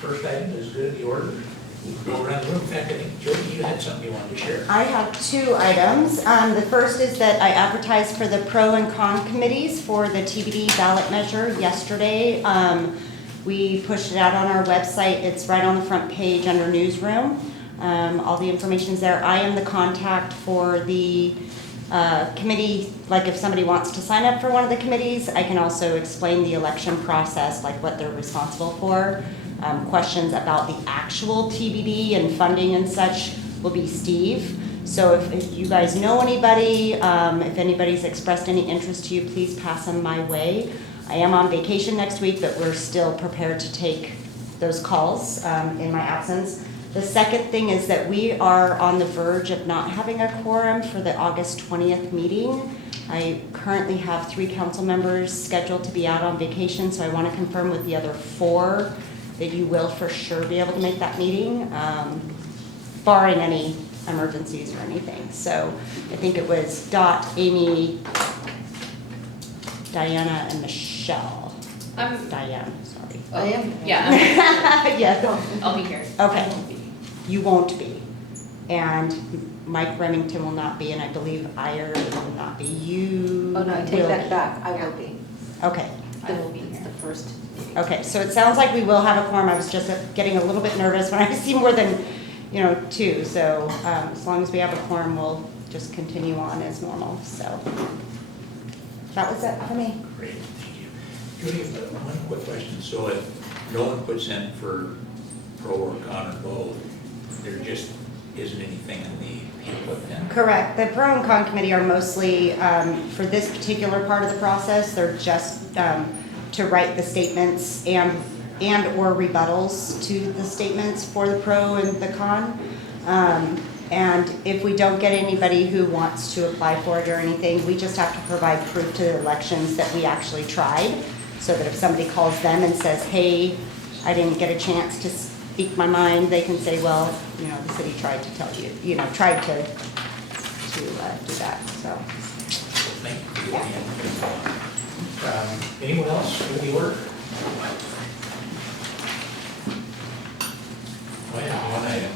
first item is good in the order. We can go around the room. In fact, I think, Jody, you had something you wanted to share. I have 2 items. The first is that I advertised for the pro and con committees for the TBD ballot measure yesterday. We pushed it out on our website. It's right on the front page under newsroom. All the information's there. I am the contact for the committee. Like if somebody wants to sign up for one of the committees, I can also explain the election process, like what they're responsible for. Questions about the actual TBD and funding and such will be Steve. So if you guys know anybody, if anybody's expressed any interest to you, please pass them my way. I am on vacation next week, but we're still prepared to take those calls in my absence. The second thing is that we are on the verge of not having a quorum for the August 20th meeting. I currently have 3 council members scheduled to be out on vacation, so I want to confirm with the other 4 that you will for sure be able to make that meeting, barring any emergencies or anything. So I think it was Dot, Amy, Diana, and Michelle. Diane, sorry. I am. Yeah, Yeah. I'll be here. Okay. You won't be. And Mike Remington will not be, and I believe Iyer will not be. You Oh, no, I take will that be. back. I will be. Okay. I will be It's here. the first meeting. Okay, so it sounds like we will have a quorum. I was just getting a little bit nervous when I see more than, 2. So as long as we have a quorum, we'll just continue on as normal. So that was it for me. Great, thank you. Jody, one quick question. So if no one puts in for pro or con or both, there just isn't anything in the input then? Correct. The pro and con committee are mostly, for this particular part of the process, they're just to write the statements and or rebuttals to the statements for the pro and the con. And if we don't get anybody who wants to apply for it or anything, we just have to provide proof to the elections that we actually tried, so that if somebody calls them and says, hey, I didn't get a chance to speak my mind, they can say, well, the city tried to tell you, tried to do that, so. Thank you. Anyone else in the order? I have one item.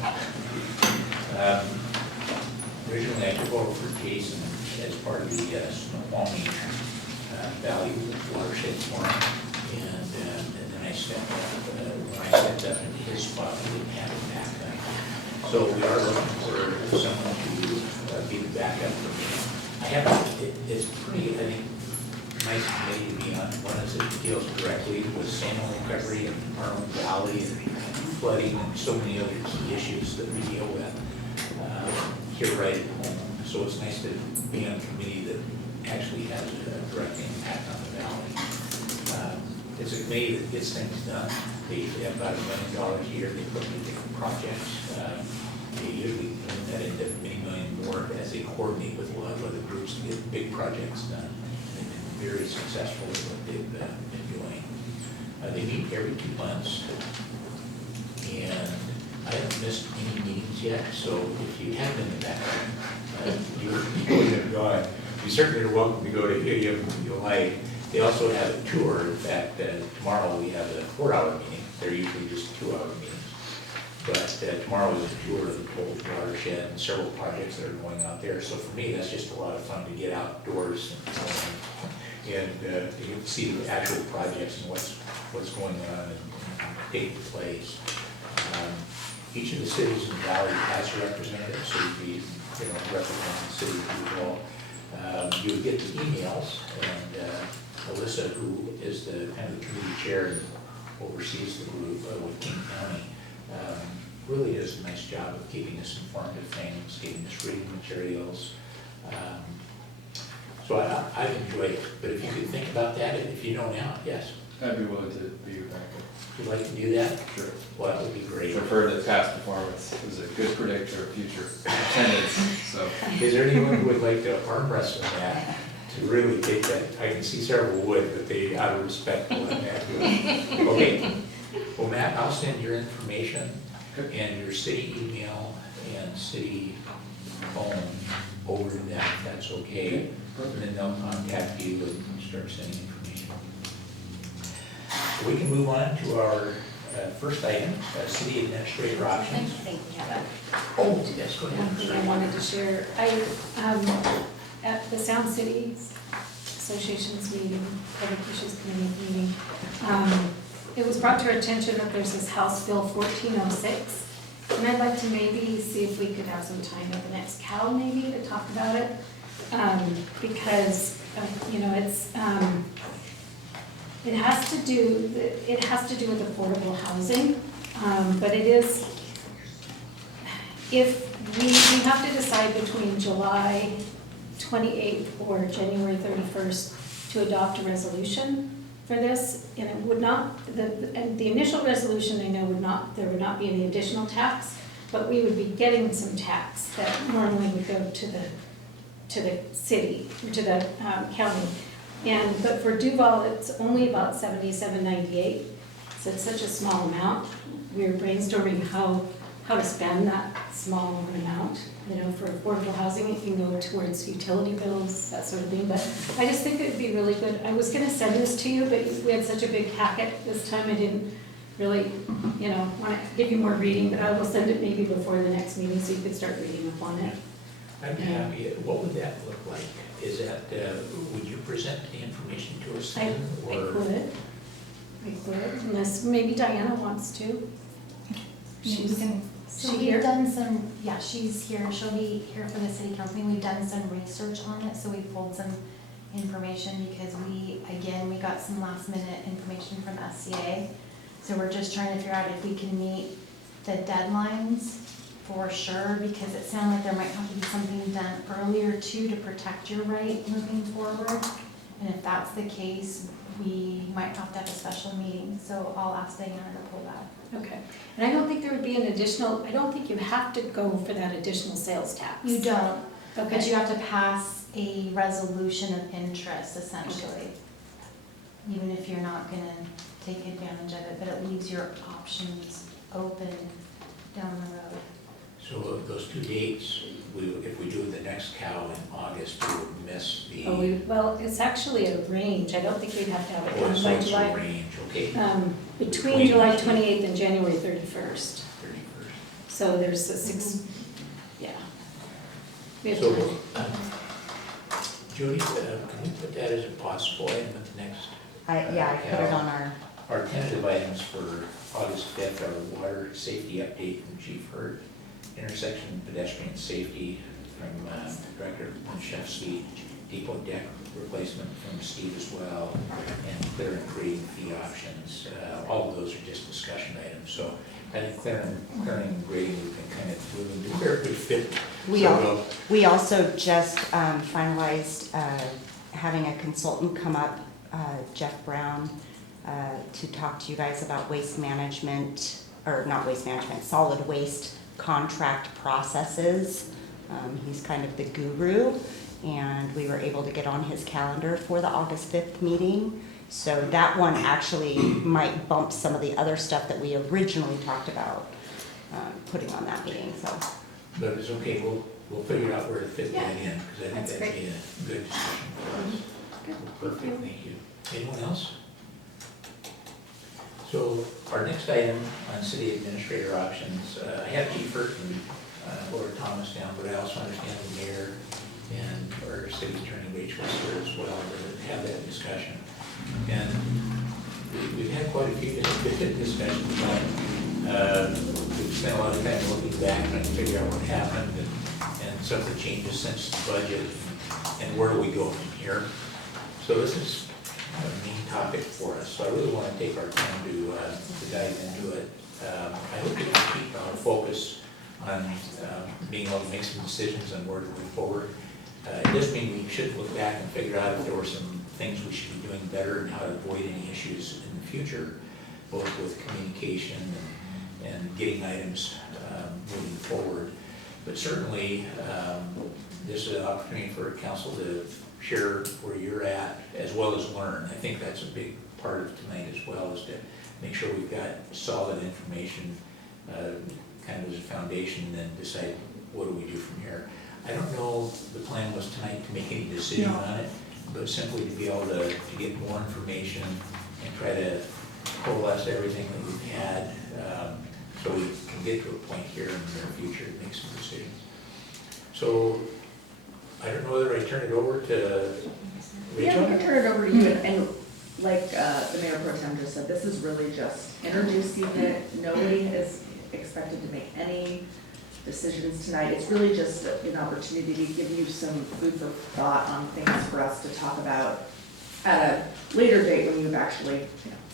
Originally, I took over for Jason as part of the Snoqualmie Valley Watershed Forum, and then I stepped up, when I stepped up into his spot, we didn't have it back then. So we are looking for someone to be the backup for me. It's pretty, I think, nice committee to be on. One is it deals directly with salmon recovery and Arnold Valley and flooding and so many other key issues that we deal with here right at home. So it's nice to be on a committee that actually has a direct impact on the valley. It's a committee that gets things done. They have about $1 million a year. They put in different projects. They usually turn that into many million more as they coordinate with a lot of other groups to get big projects done. They've been very successful with what they've been doing. They meet every 2 months. And I haven't missed any meetings yet, so if you have been in the background, you certainly are welcome to go to any of them you like. They also have a tour. In fact, tomorrow we have a 4-hour meeting. They're usually just 2-hour meetings. But tomorrow is a tour of the Cold Watershed and several projects that are going out there. So for me, that's just a lot of fun to get outdoors and to see the actual projects and what's going on and taking place. Each of the cities in the valley has a representative, so you'd be, representing the city as well. You would get the emails, and Alyssa, who is the kind of the committee chair and oversees the group with King County, really does a nice job of keeping us informed of things, giving us reading materials. So I've enjoyed it, but if you could think about that, if you know now, yes. I'd be willing to be your backup. Would you like to do that? Sure. Well, that would be great. I've heard that past performance is a good predictor of future attendance, so. Is there anyone who would like to arm wrestle that, to really take that? I can see several would, but they, out of respect, will let Matt do it. Okay. Well, Matt, I'll send your information and your city email and city phone over to them, if that's okay. And then they'll contact you and start sending information. We can move on to our First item, city administrator options. Thank you, Heather. Oh, yes, go One ahead. thing I wanted to share, at the Sound City Association's meeting, Public Issues Committee meeting, it was brought to our attention that there's this House Bill 1406. And I'd like to maybe see if we could have some time at the next CAL maybe to talk about it. Because, you know, it has to do with affordable housing, but it is, if we have to decide between July 28th or January 31st to adopt a resolution for this, and it would not, the initial resolution I know there would not be any additional tax, but we would be getting some tax that normally would go to the city, or to the county. But for Duval, it's only about $77.98, so it's such a small amount. We were brainstorming how to spend that small amount, you know, for affordable housing. It can go towards utility bills, that sort of thing, but I just think it would be really good. I was gonna send this to you, but we had such a big packet this time, I didn't really, you know, wanna give you more reading, but I will send it maybe before the next meeting so you could start reading up on it. I'd be happy. What would that look like? Is that, would you present the information to us I then? could, unless maybe Diana wants to. She's So she we've here? done some, yeah, she's here, she'll be here for the city council, we've done some research on it, so we pulled some information because we got some last minute information from SCA. So we're just trying to figure out if we can meet the deadlines for sure, because it sounded like there might have to be something done earlier too to protect your right moving forward. And if that's the case, we might have to have a special meeting, so I'll ask Diana to pull that. Okay, and I don't think there would be an additional, I don't think you have to go for that additional sales tax. You don't, but Okay, you have to pass a resolution of interest essentially. Even if you're not gonna take advantage of it, but it leaves your options open down the road. So of those two dates, if we do the next cow in August, we would miss the. well, it's actually a range, I don't think we'd have to have it Oh, done so by it's a July. range, okay. Between July 28th and January 31st, 31st. so there's a yeah. We have So, time. Judy, can we put that as a possible item at the next? I put it on Our tentative items for August 5th are water safety update from Chief Hurd, intersection pedestrian safety from Director Winchevsky, depot deck replacement from Steve as well, and clear and grading fee options. All of those are just discussion items, so I think clearing and grading, we can kind of move into where we fit. We also just finalized having a consultant come up, Jeff Brown, to talk to you guys about waste management, or not waste management, solid waste contract processes. He's kind of the guru, and we were able to get on his calendar for the August 5th meeting. So that one actually might bump some of the other stuff that we originally talked about putting on that meeting, so. But it's okay, we'll figure out where to fit that Yeah, in, because I think that's that'd great. be a good discussion for us. Good. Perfect, thank you. Anyone else? So our next item on city administrator options, I have Chief Hurd and Laura Thomas down, but I also understand the mayor and our city attorney Rachel is here as well to have that discussion. And we've had quite a few different discussions about it. We've spent a lot of time looking back, trying to figure out what happened and some of the changes since the budget and where do we go from here. So this is kind of a main topic for us, so I really want to take our time to dive into it. I hope we can keep our focus on being able to make some decisions on where to move forward. It does mean we should look back and figure out if there were some things we should be doing better and how to avoid any issues in the future, both with communication and getting items moving forward. But certainly, this is an opportunity for council to share where you're at as well as learn. I think that's a big part of tonight as well, is to make sure we've got solid information kind of as a foundation, and then decide what do we do from here. I don't know, the plan was tonight to make any decision on it, but simply to be able to get more information and try to coalesce everything that we've had, so we can get to a point here in the near future to make some decisions. So, I don't know whether I turn it over to Yeah, we can Rachel? turn it over to you, and like the Mayor Pro Tem just said, this is really just introducing it. Nobody is expected to make any decisions tonight. It's really just an opportunity to give you some food for thought on things for us to talk about at a later date when you've actually,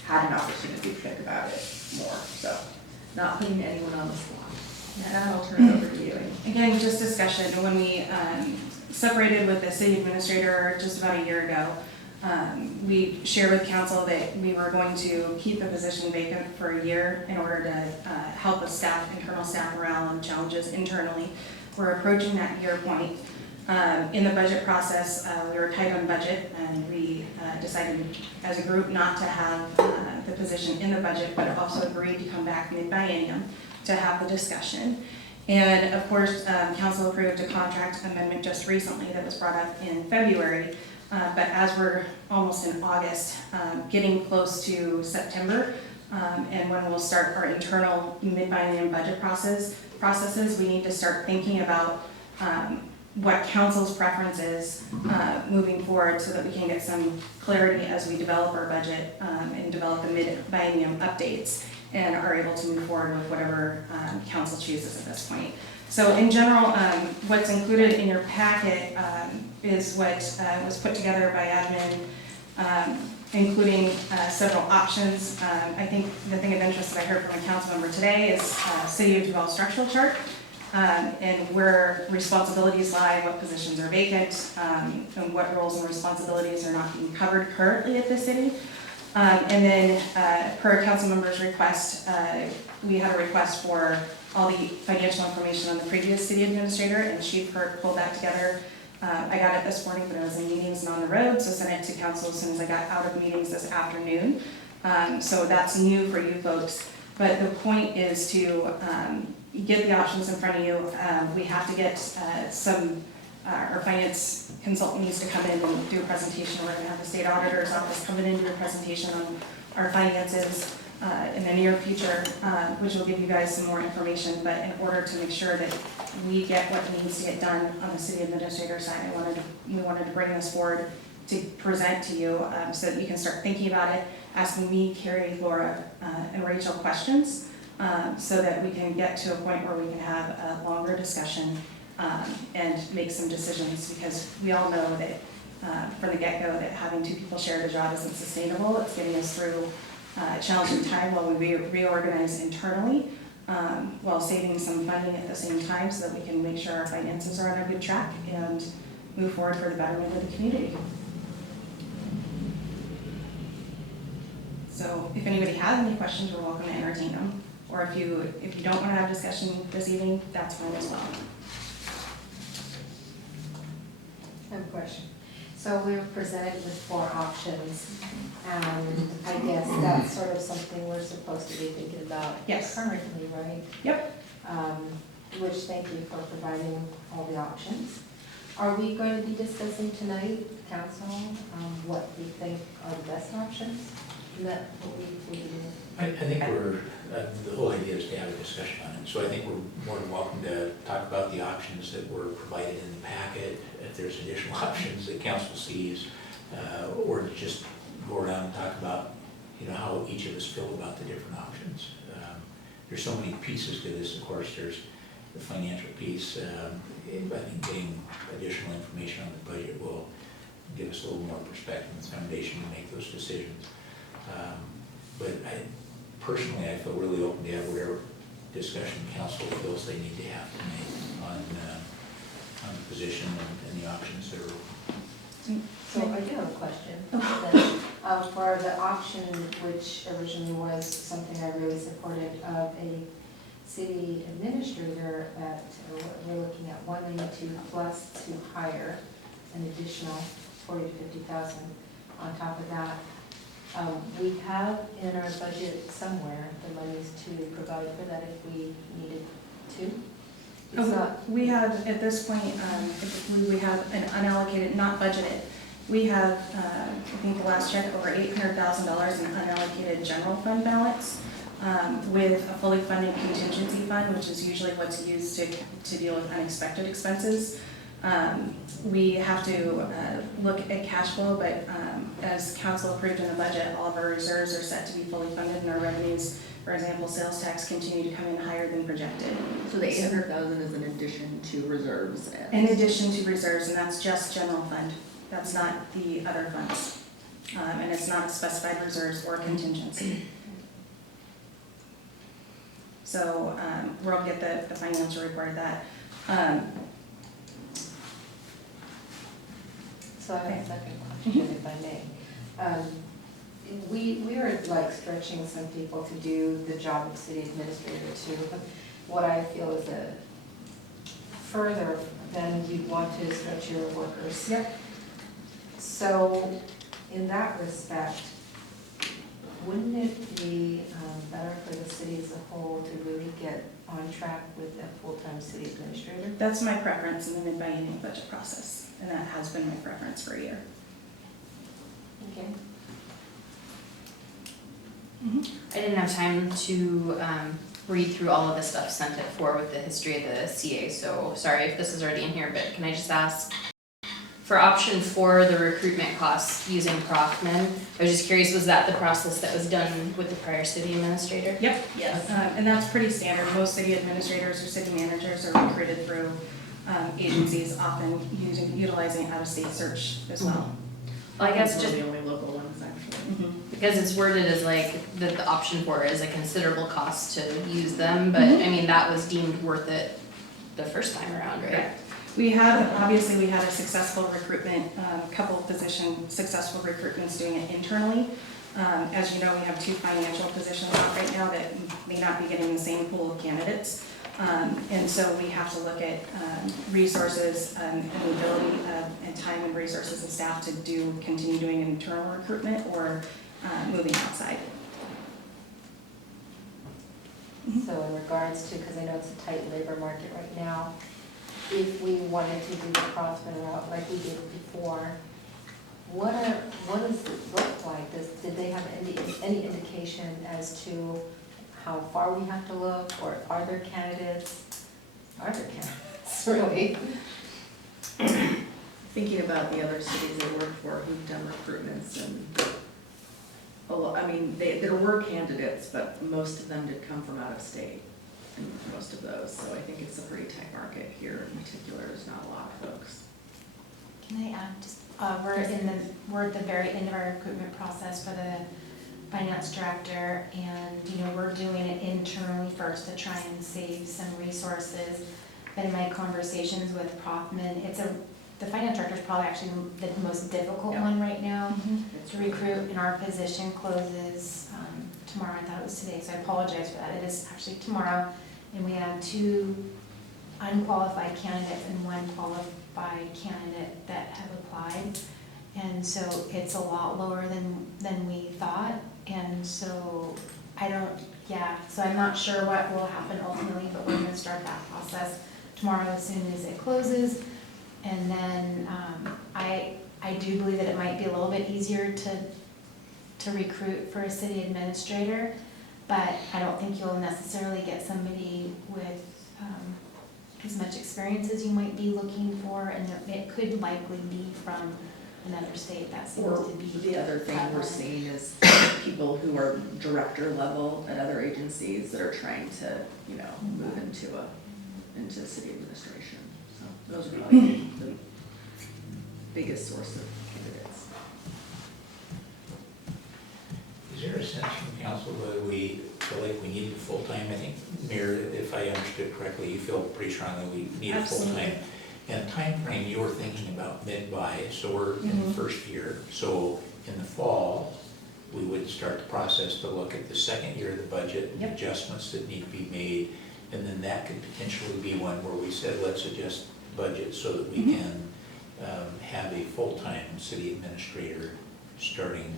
had an opportunity to think about it more. So, not putting anyone on the spot. And I'll turn it over to you. Again, just discussion, when we separated with the city administrator just about a year ago, we shared with council that we were going to keep the position vacant for a year in order to help with internal staff morale and challenges internally. We're approaching that year point. In the budget process, we were tight on budget, and we decided as a group not to have the position in the budget, but also agreed to come back mid-biennium to have the discussion. And of course, council approved a contract amendment just recently that was brought up in February. But as we're almost in August, getting close to September, and when we'll start our internal mid-biennium budget processes, we need to start thinking about what council's preference is moving forward so that we can get some clarity as we develop our budget and develop the mid-biennium updates and are able to move forward with whatever council chooses at this point. So in general, what's included in your packet is what was put together by admin, including several options. I think the thing of interest that I heard from a council member today is City of Duval structural chart, and where responsibilities lie, what positions are vacant, and what roles and responsibilities are not being covered currently at the city. And then per a council member's request, we had a request for all the financial information on the previous city administrator, and she pulled that together. I got it this morning, but I was in meetings and on the road, so sent it to council as soon as I got out of meetings this afternoon. So that's new for you folks. But the point is to get the options in front of you. We have to get our finance consultant needs to come in and do a presentation. We're going to have the state auditor's office come in and do a presentation on our finances in the near future, which will give you guys some more information. But in order to make sure that we get what needs to get done on the city administrator side, we wanted to bring this forward to present to you so that you can start thinking about it, asking me, Carrie, Laura, and Rachel questions so that we can get to a point where we can have a longer discussion and make some decisions, because we all know that from the get-go that having two people share the job isn't sustainable. It's getting us through a challenging time while we reorganize internally, while saving some funding at the same time so that we can make sure our finances are on a good track and move forward for the betterment of the community. So if anybody has any questions, we're welcome to entertain them. Or if you don't want to have discussion this evening, that's fine as well. I have a question. So we were presented with 4 options, and I guess that's sort of something we're supposed to be thinking about Yes. currently, right? Yep. Which, thank you for providing all the options. Are we going to be discussing tonight, council, what we think are the best options? Is that what we do? I think the whole idea is to have a discussion on it. So I think we're more than welcome to talk about the options that were provided in the packet, if there's additional options that council sees, or to just go around and talk about, how each of us feel about the different options. There's so many pieces to this. Of course, there's the financial piece. I think getting additional information on the budget will give us a little more perspective and foundation to make those decisions. But personally, I feel really open to have whatever discussion council feels they need to have tonight on the position and the options that are open. So I do have a question. Then, for the option, which originally was something I really supported, of a city administrator, that we're looking at 192 plus to hire an additional 40 to 50,000 on top of that. We have in our budget somewhere the monies to provide for that if we needed to. It's not. We have, at this point, we have an unallocated, not budgeted, We have, I think the last check, over $800,000 in unallocated general fund balance, with a fully funded contingency fund, which is usually what's used to deal with unexpected expenses. We have to look at cash flow, but as council approved in the budget, all of our reserves are set to be fully funded, and our revenues, for example, sales tax, continue to come in higher than projected. So the 800,000 is in addition to reserves In addition to reserves, and that's just general fund. That's not the other funds. And it's not specified reserves or contingency. So we'll get the financial report of that. So I have a second question, if I may. We are like stretching some people to do the job of city administrator to what I feel is a further than you'd want to stretch your workers. Yep. So in that respect, wouldn't it be better for the city as a whole to really get on track with a full-time city administrator? That's my preference in the mid-biennial budget process, and that has been my preference for a year. Okay. I didn't have time to read through all of the stuff sent it for with the history of the CA, so sorry if this is already in here, but can I just ask, for option 4, the recruitment costs using Prothman, I was just curious, was that the process that was done with the prior city administrator? Yep, yes. And that's pretty standard. Most city administrators or city managers are recruited through agencies, often utilizing out-of-state search as well. Well, I guess Those are just the only local ones, actually. because it's worded as like that the option 4 is a considerable cost to use them, but I mean, that was deemed worth it the first time around, right? Correct. We had a successful recruitment, couple of successful recruitments doing it internally. As you know, we have 2 financial positions out right now that may not be getting the same pool of candidates. And so we have to look at resources and the ability and time and resources of staff to continue doing internal recruitment or moving outside. So in regards to, because I know it's a tight labor market right now, if we wanted to do the Crossman route like we did before, what does it look like? Did they have any indication as to how far we have to look, or are there candidates? Are there candidates, really? Thinking about the other cities I worked for who've done recruitments, and there were candidates, but most of them did come from out of state, in most of those. So I think it's a pretty tight market here in particular. There's not a lot of folks. Can I add, just, we're at the very end of our recruitment process for the finance director, and, we're doing it internally first to try and save some resources. But in my conversations with Prothman, the finance director is probably actually the most difficult one right now to recruit, and our position closes tomorrow. I thought it was today, so I apologize for that. It is actually tomorrow, and we have 2 unqualified candidates and 1 qualified candidate that have applied. And so it's a lot lower than we thought, and so so I'm not sure what will happen ultimately, but we're gonna start that process tomorrow as soon as it closes. And then I do believe that it might be a little bit easier to recruit for a city administrator, but I don't think you'll necessarily get somebody with as much experience as you might be looking for, and it could likely be from another state. That seems to be The other thing we're seeing is people who are director level at other agencies that are trying to, move into city administration. So those are probably the biggest source of candidates. Is there a sense from council whether we feel like we need a full-time? I think, Mayor, if I understood correctly, you feel pretty strongly we need a full-time. And time frame, you were thinking about mid-buy, so we're in the first year. So in the fall, we would start the process to look at the second year of the budget and adjustments that need to be made. And then that could potentially be one where we said, let's adjust budget so that we can have a full-time city administrator starting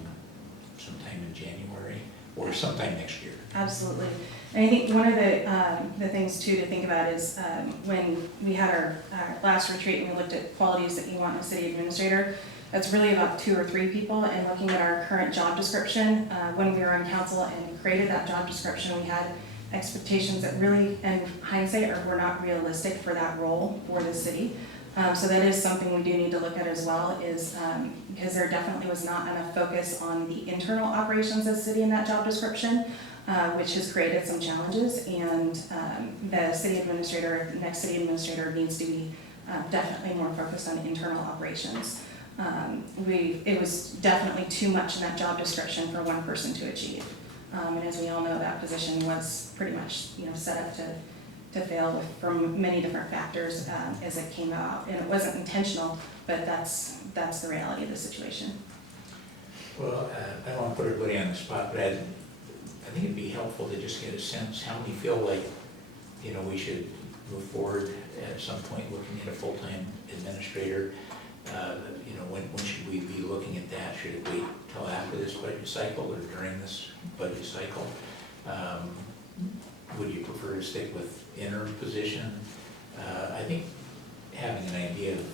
sometime in January or sometime next year. Absolutely. And I think one of the things too to think about is when we had our last retreat and we looked at qualities that you want in a city administrator, That's really about 2 or 3 people, and looking at our current job description, when we were on council and created that job description, we had expectations that really, in hindsight, were not realistic for that role for the city. So that is something we do need to look at as well, is because there definitely was not enough focus on the internal operations of the city in that job description, which has created some challenges, and the city administrator, next city administrator, needs to be definitely more focused on internal operations. It was definitely too much in that job description for one person to achieve. And as we all know, that position was pretty much, set up to fail from many different factors as it came out. And it wasn't intentional, but that's the reality of the situation. Well, I don't want to put everybody on the spot, but I think it'd be helpful to just get a sense how many feel like, we should move forward at some point looking at a full-time administrator. When should we be looking at that? Should it wait till after this budget cycle or during this budget cycle? Would you prefer to stick with interim position? I think having an idea of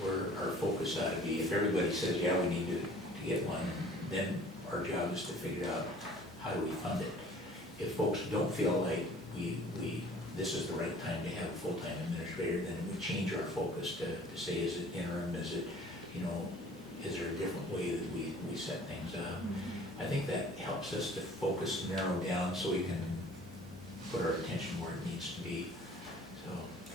where our focus ought to be, if everybody says, yeah, we need to get one, then our job is to figure out how do we fund it. If folks don't feel like this is the right time to have a full-time administrator, then we change our focus to say, is it interim, is it, is there a different way that we set things up? I think that helps us to focus, narrow down, so we can put our attention where it needs to be. So,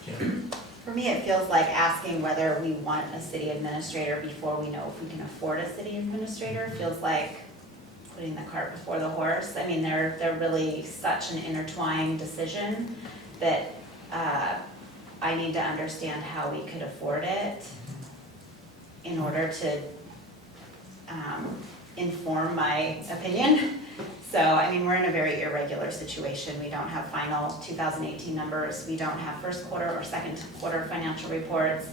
Jim? For me, it feels like asking whether we want a city administrator before we know if we can afford a city administrator. Feels like putting the cart before the horse. I mean, they're really such an intertwined decision that I need to understand how we could afford it in order to inform my opinion. So, I mean, we're in a very irregular situation. We don't have final 2018 numbers. We don't have first quarter or second quarter financial reports.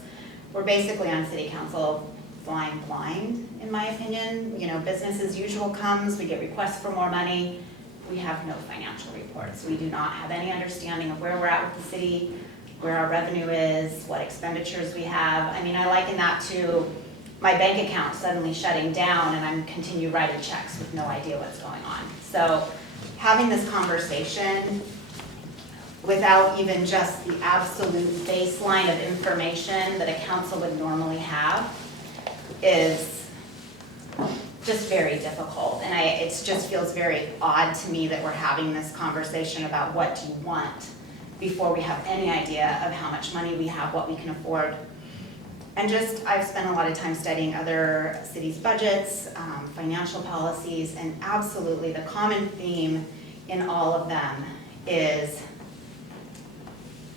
We're basically on city council flying blind, in my opinion. Business as usual comes, we get requests for more money. We have no financial reports. We do not have any understanding of where we're at with the city, where our revenue is, what expenditures we have. I mean, I liken that to my bank account suddenly shutting down and I'm continue writing checks with no idea what's going on. So having this conversation without even just the absolute baseline of information that a council would normally have is just very difficult. And it just feels very odd to me that we're having this conversation about what do you want before we have any idea of how much money we have, what we can afford. And I've spent a lot of time studying other cities' budgets, financial policies, and absolutely the common theme in all of them is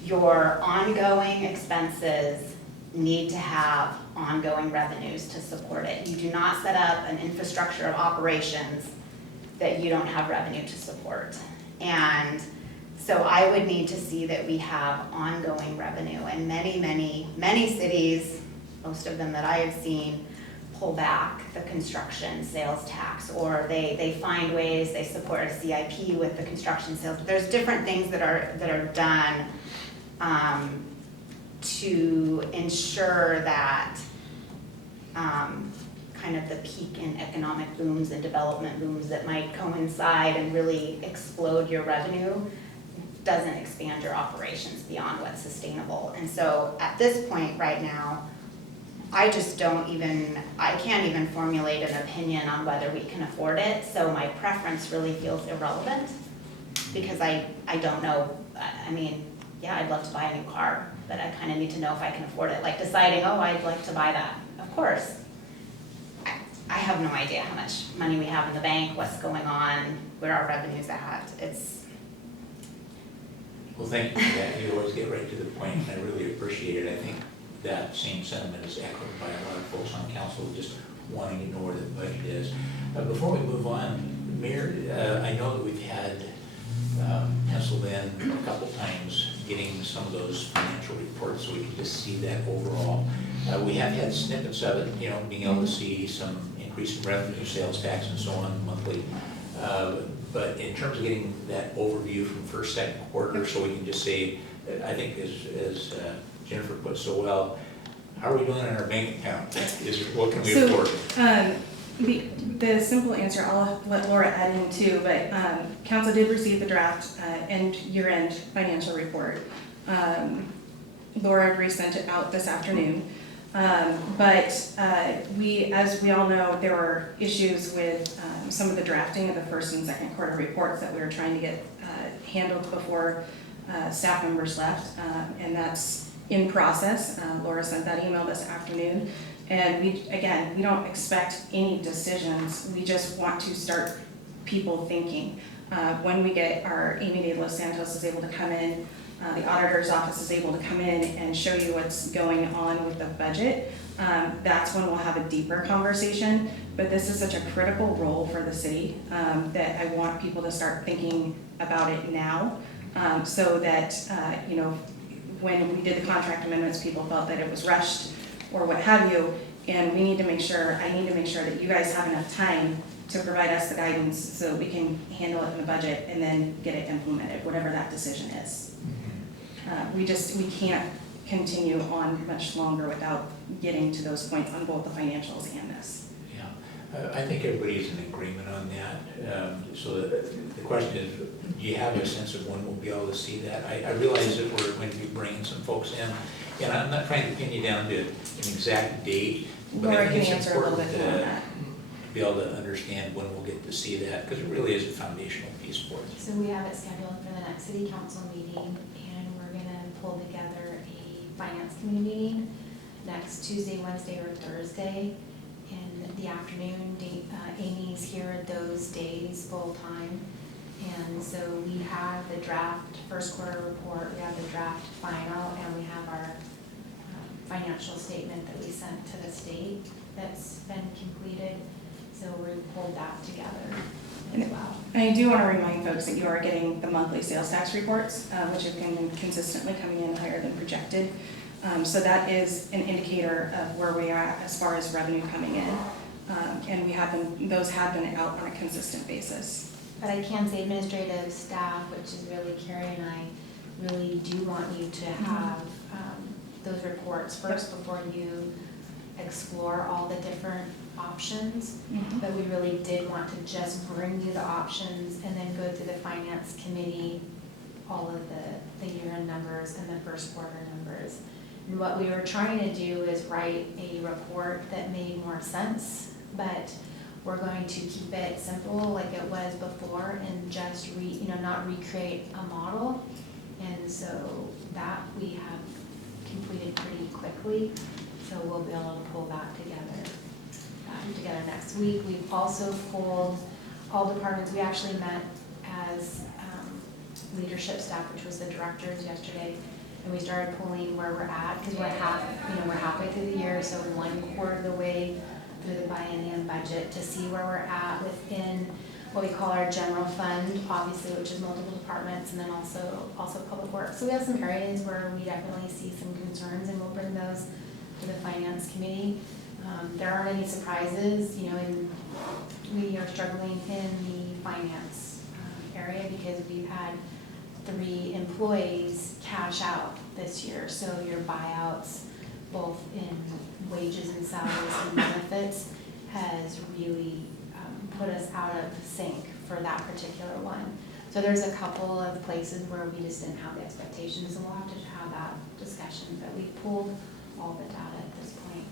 your ongoing expenses need to have ongoing revenues to support it. You do not set up an infrastructure of operations that you don't have revenue to support. And so I would need to see that we have ongoing revenue, and many cities, most of them that I have seen, pull back the construction sales tax, or they find ways, they support a CIP with the construction sales. There's different things that are done to ensure that kind of the peak in economic booms and development booms that might coincide and really explode your revenue doesn't expand your operations beyond what's sustainable. And so at this point right now, I can't even formulate an opinion on whether we can afford it. So my preference really feels irrelevant because I don't know. I mean, yeah, I'd love to buy a new car, but I kind of need to know if I can afford it. Like deciding, oh, I'd like to buy that. Of course. I have no idea how much money we have in the bank, what's going on, where our revenue's at. Well, thank you for that. You always get right to the point, and I really appreciate it. I think that same sentiment is echoed by a lot of folks on council just wanting to know where the budget is. Before we move on, Mayor, I know that we've had penciled in a couple times getting some of those financial reports so we can just see that overall. We have had snippets of it, being able to see some increase in revenue, sales tax, and so on monthly. But in terms of getting that overview from first, second quarter, so we can just say, I think as Jennifer put so well, How are we doing on our bank account? What can we So, afford? The simple answer, I'll let Laura add in too, but council did receive the draft and year-end financial report. Laura resent it out this afternoon. But as we all know, there were issues with some of the drafting of the first and second quarter reports that we were trying to get handled before staff members left, and that's in process. Laura sent that email this afternoon. And we don't expect any decisions. We just want to start people thinking. When we get our Amy de Los Santos is able to come in, the auditor's office is able to come in and show you what's going on with the budget, that's when we'll have a deeper conversation. But this is such a critical role for the city that I want people to start thinking about it now, so that when we did the contract amendments, people felt that it was rushed or what have you, and I need to make sure that you guys have enough time to provide us the guidance so we can handle it in the budget and then get it implemented, whatever that decision is. We can't continue on much longer without getting to those points on both the financials and this. Yeah, I think everybody's in agreement on that. So the question is, do you have a sense of when we'll be able to see that? I realize that we're going to be bringing some folks in, and I'm not trying to pin you down to an exact date, but Laura I think can it's answer a little important bit more on to that. be able to understand when we'll get to see that, because it really is a foundational piece for us. So we have it scheduled for the next city council meeting, and we're gonna pull together a finance committee meeting next Tuesday, Wednesday, or Thursday in the afternoon. Amy's here those days full time. And so we have the draft first quarter report, we have the draft final, and we have our financial statement that we sent to the state that's been completed. So we pulled that together as well. And I do want to remind folks that you are getting the monthly sales tax reports, which have been consistently coming in higher than projected. So that is an indicator of where we are at as far as revenue coming in. And those have been out on a consistent basis. But I can say administrative staff, which is really Carrie and I, really do want you to have those reports first before you explore all the different options. But we really did want to just bring you the options and then go through the finance committee, all of the year-end numbers and the first quarter numbers. And what we were trying to do is write a report that made more sense, but we're going to keep it simple like it was before and just not recreate a model. And so that we have completed pretty quickly. So we'll be able to pull that together next week. We've also pulled all departments. We actually met as leadership staff, which was the directors yesterday, and we started pulling where we're at because we're halfway through the year, so 1/4 of the way through the biennium budget to see where we're at within what we call our general fund, obviously, which is multiple departments, and then also public works. So we have some areas where we definitely see some concerns, and we'll bring those to the finance committee. There aren't any surprises, and we are struggling in the finance area because we've had 3 employees cash out this year. So your buyouts, both in wages and salaries and benefits, has really put us out of sync for that particular one. So there's a couple of places where we just didn't have the expectations, and we'll have to have that discussion, but we pulled all the data at this point.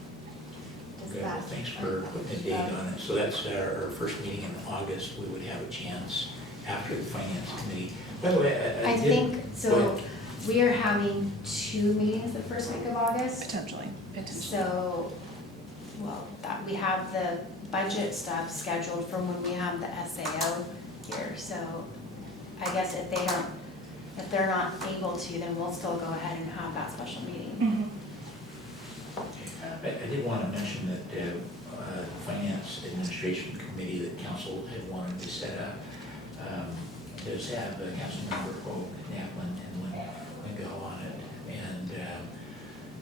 Okay, well, thanks for putting a date on it. So that's our first meeting in August. We would have a chance after the finance committee. By the way, I did- think, go so ahead. we are having 2 meetings the first week of August. Potentially. So, we have the budget stuff scheduled from when we have the SAO here. So I guess if they're not able to, then we'll still go ahead and have that special meeting. I did want to mention that the Finance Administration Committee that council had wanted to set up does have Councilmember Hope, Kaplan, and Wingo on it. And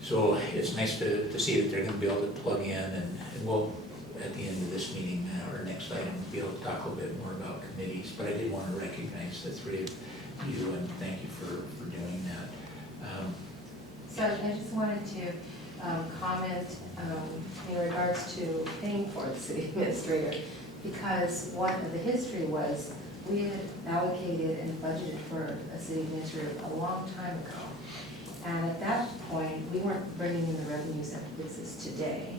so it's nice to see that they're going to be able to plug in, and we'll, at the end of this meeting, or next item, be able to talk a little bit more about committees. But I did want to recognize the 3 of you, and thank you for doing that. So I just wanted to comment in regards to paying for the city administrator, because one of the history was we had allocated and budgeted for a city administrator a long time ago. And at that point, we weren't bringing in the revenues that this is today.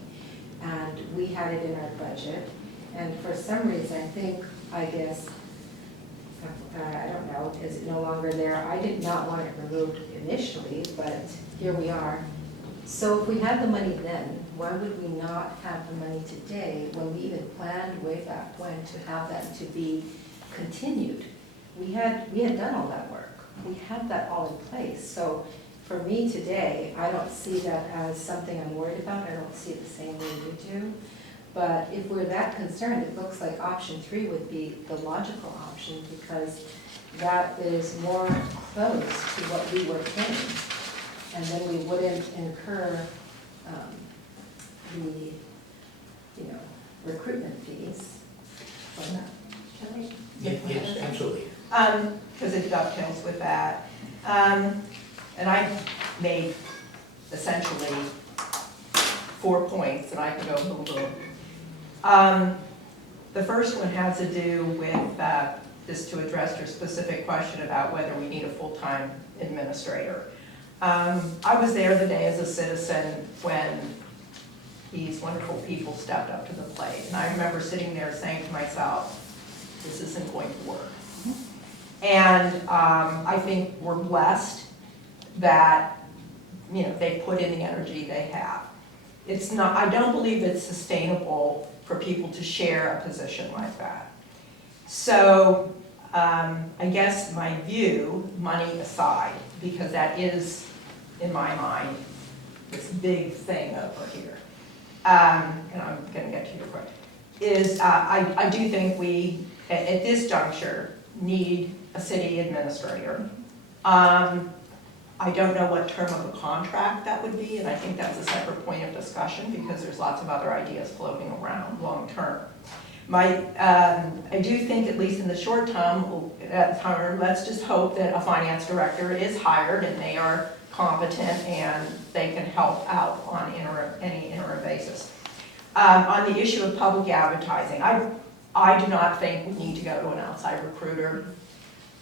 And we had it in our budget. And for some reason, I guess, I don't know, is it no longer there? I did not want it removed initially, but here we are. So if we had the money then, why would we not have the money today when we even planned way back when to have that to be continued? We had done all that work. We had that all in place. So for me today, I don't see that as something I'm worried about. I don't see it the same way you do. But if we're that concerned, it looks like option 3 would be the logical option, because that is more close to what we were paying. And then we wouldn't incur the, recruitment fees for that. Can we? Yes, absolutely. Because it dovetails with that. And I made essentially 4 points, and I can go boom, boom. The first one has to do with, just to address your specific question about whether we need a full-time administrator. I was there the day as a citizen when these wonderful people stepped up to the plate. And I remember sitting there saying to myself, this isn't going to work. And I think we're blessed that, they put in the energy they have. It's not, I don't believe it's sustainable for people to share a position like that. So I guess my view, money aside, because that is, in my mind, this big thing over here, and I'm going to get to your point, is I do think we, at this juncture, need a city administrator. I don't know what term of a contract that would be, and I think that's a separate point of discussion because there's lots of other ideas floating around long term. I do think, at least in the short term, let's just hope that a finance director is hired and they are competent and they can help out on any interim basis. On the issue of public advertising, I do not think we need to go to an outside recruiter.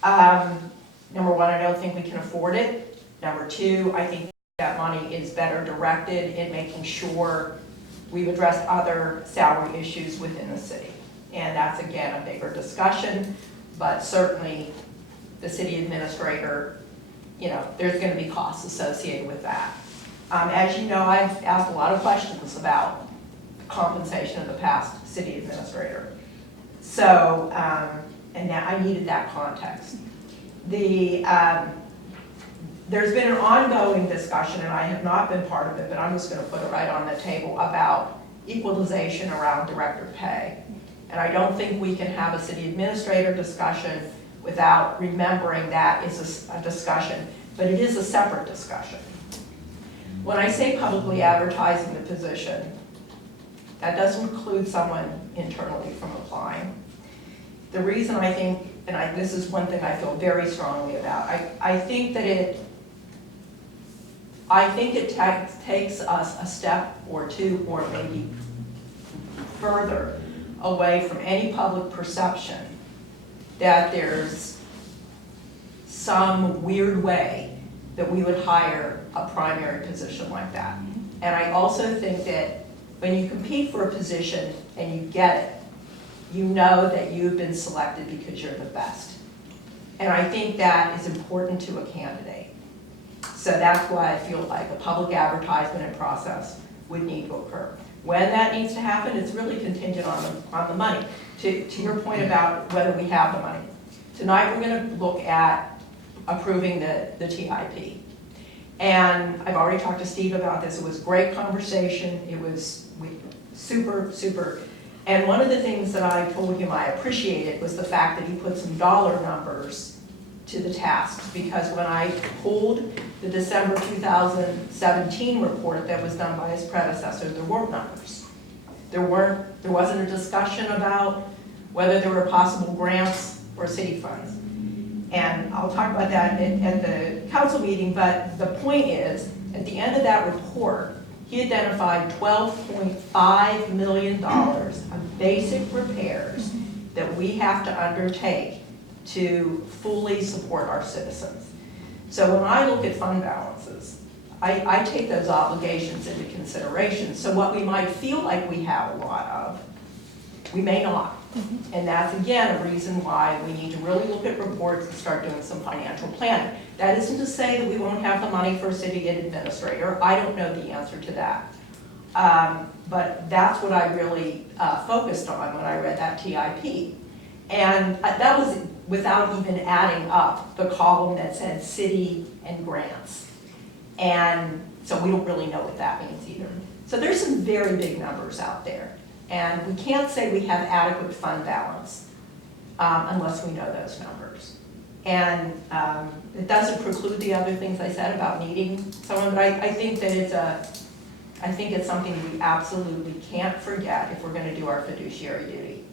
Number one, I don't think we can afford it. Number two, I think that money is better directed in making sure we've addressed other salary issues within the city. And that's, again, a bigger discussion, but certainly the city administrator, there's going to be costs associated with that. As you know, I've asked a lot of questions about compensation of the past city administrator. So, and now I needed that context. There's been an ongoing discussion, and I have not been part of it, but I'm just going to put it right on the table, about equalization around director pay. And I don't think we can have a city administrator discussion without remembering that is a discussion, but it is a separate discussion. When I say publicly advertising the position, that doesn't include someone internally from applying. The reason I think, and this is one thing I feel very strongly about, I think it takes us a step or two, or maybe further, away from any public perception that there's some weird way that we would hire a primary position like that. And I also think that when you compete for a position and you get it, you know that you've been selected because you're the best. And I think that is important to a candidate. So that's why I feel like a public advertisement and process would need to occur. When that needs to happen, it's really contingent on the money. To your point about whether we have the money. Tonight we're going to look at approving the TIP. And I've already talked to Steve about this. It was great conversation. It was super, super. And one of the things that I told him I appreciated was the fact that he put some dollar numbers to the task. Because when I pulled the December 2017 report that was done by his predecessor, there weren't numbers. There wasn't a discussion about whether there were possible grants or city funds. And I'll talk about that at the council meeting, but the point is, at the end of that report, he identified $12.5 million of basic repairs that we have to undertake to fully support our citizens. So when I look at fund balances, I take those obligations into consideration. So what we might feel like we have a lot of, we may not. And that's, again, a reason why we need to really look at reports and start doing some financial planning. That isn't to say that we won't have the money for a city administrator. I don't know the answer to that. But that's what I really focused on when I read that TIP. And that was without even adding up the column that said city and grants. And so we don't really know what that means either. So there's some very big numbers out there. And we can't say we have adequate fund balance unless we know those numbers. And it doesn't preclude the other things I said about needing someone, but I think that I think it's something we absolutely can't forget if we're going to do our fiduciary duty.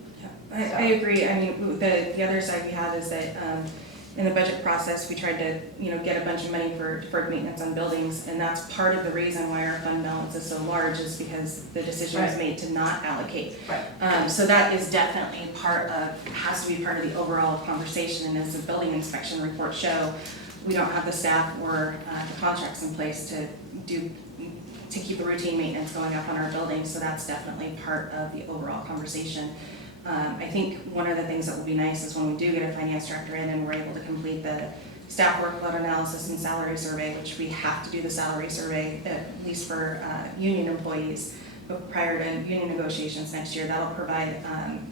Yeah, I agree. I mean, the other side we have is that in the budget process, we tried to, get a bunch of money for deferred maintenance on buildings, and that's part of the reason why our fund balance is so large, is because the decision was made to not allocate. Right. So that is definitely has to be part of the overall conversation, and as the building inspection reports show, we don't have the staff or the contracts in place to keep the routine maintenance going up on our buildings, so that's definitely part of the overall conversation. I think one of the things that will be nice is when we do get a finance director in and we're able to complete the staff workload analysis and salary survey, which we have to do the salary survey, at least for union employees, but prior to union negotiations next year. That'll provide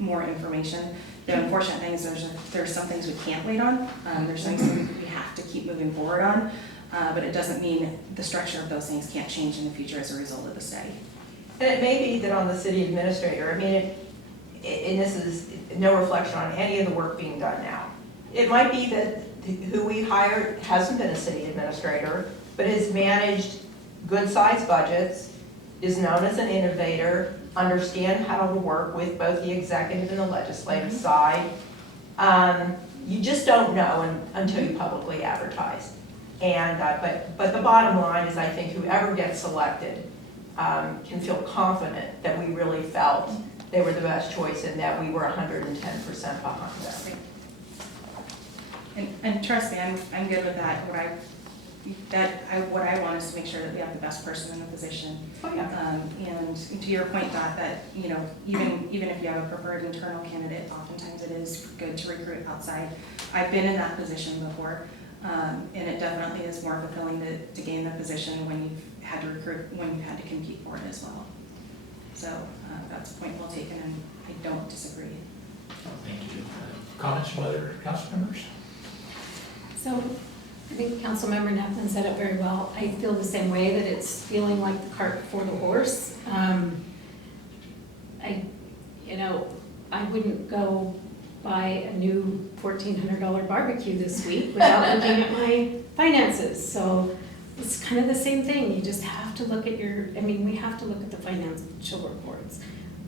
more information. The unfortunate thing is there's some things we can't wait on. There's things that we have to keep moving forward on, but it doesn't mean the structure of those things can't change in the future as a result of the study. And it may be that on the city administrator, I mean, and this is no reflection on any of the work being done now. It might be that who we hired hasn't been a city administrator, but has managed good-sized budgets, is known as an innovator, understand how to work with both the executive and the legislative side. You just don't know until you publicly advertise. And but the bottom line is, I think whoever gets selected can feel confident that we really felt they were the best choice and that we were 110% behind them. And trust me, I'm good with that. What I want is to make sure that we have the best person in the position. Oh, yeah. And to your point, Dot, that even if you have a preferred internal candidate, oftentimes it is good to recruit outside. I've been in that position before, and it definitely is more fulfilling to gain the position when you've had to recruit, when you've had to compete for it as well. So that's a point well taken, and I don't disagree. Oh, thank you. Comments from other council members? So I think Councilmember Neffen said it very well. I feel the same way, that it's feeling like the cart before the horse. I wouldn't go buy a new $1,400 barbecue this week without looking at my finances. So it's kind of the same thing. You just have to look at we have to look at the financial reports.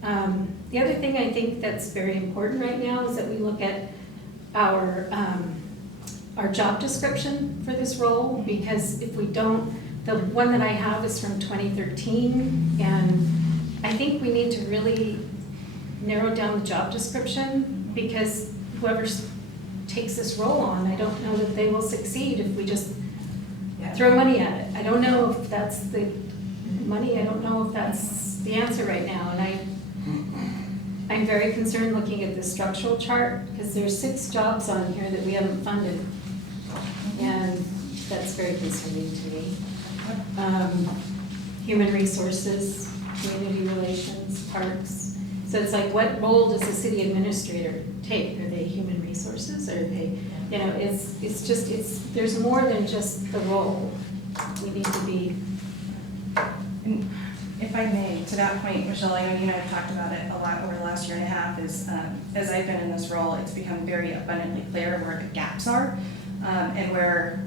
The other thing I think that's very important right now is that we look at our job description for this role, because if we don't, the one that I have is from 2013, and I think we need to really narrow down the job description, because whoever takes this role on, I don't know that they will succeed if we just throw money at it. I don't know if that's the money, I don't know if that's the answer right now, and I'm very concerned looking at the structural chart, because there's 6 jobs on here that we haven't funded, and that's very concerning to me. Human resources, community relations, parks. So it's like, what role does the city administrator take? Are they human resources? Are they, there's more than just the role. We need to be. And if I may, to that point, Michelle, I know you and I have talked about it a lot over the last year and a half, is as I've been in this role, it's become very abundantly clear where the gaps are, and where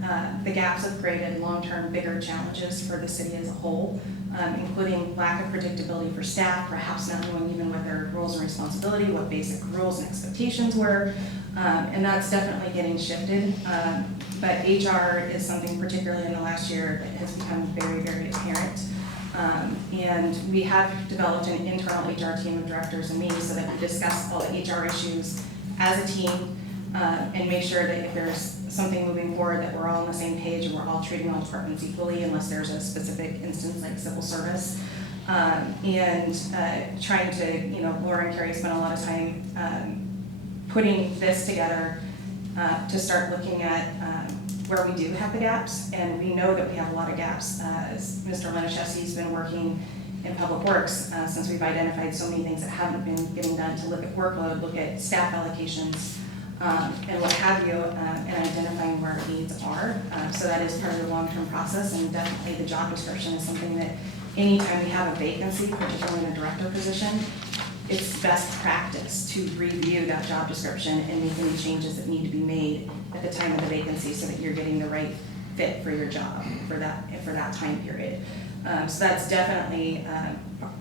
the gaps have created long-term bigger challenges for the city as a whole, including lack of predictability for staff, perhaps not knowing even what their roles and responsibility, what basic rules and expectations were, and that's definitely getting shifted. But HR is something, particularly in the last year, that has become very, very apparent. And we have developed an internal HR team of directors and me so that we discuss all the HR issues as a team and make sure that if there's something moving forward that we're all on the same page and we're all treating all departments equally unless there's a specific instance like civil service. Trying to, Laura and Carrie spent a lot of time putting this together to start looking at where we do have the gaps, and we know that we have a lot of gaps. As Mr. Lenashevsky's been working in Public Works since we've identified so many things that haven't been getting done to look at workload, look at staff allocations, and what have you, and identifying where our needs are. So that is part of the long-term process, and definitely the job description is something that anytime we have a vacancy, particularly in a director position, it's best practice to review that job description and make any changes that need to be made at the time of the vacancy so that you're getting the right fit for your job for that time period. So that's definitely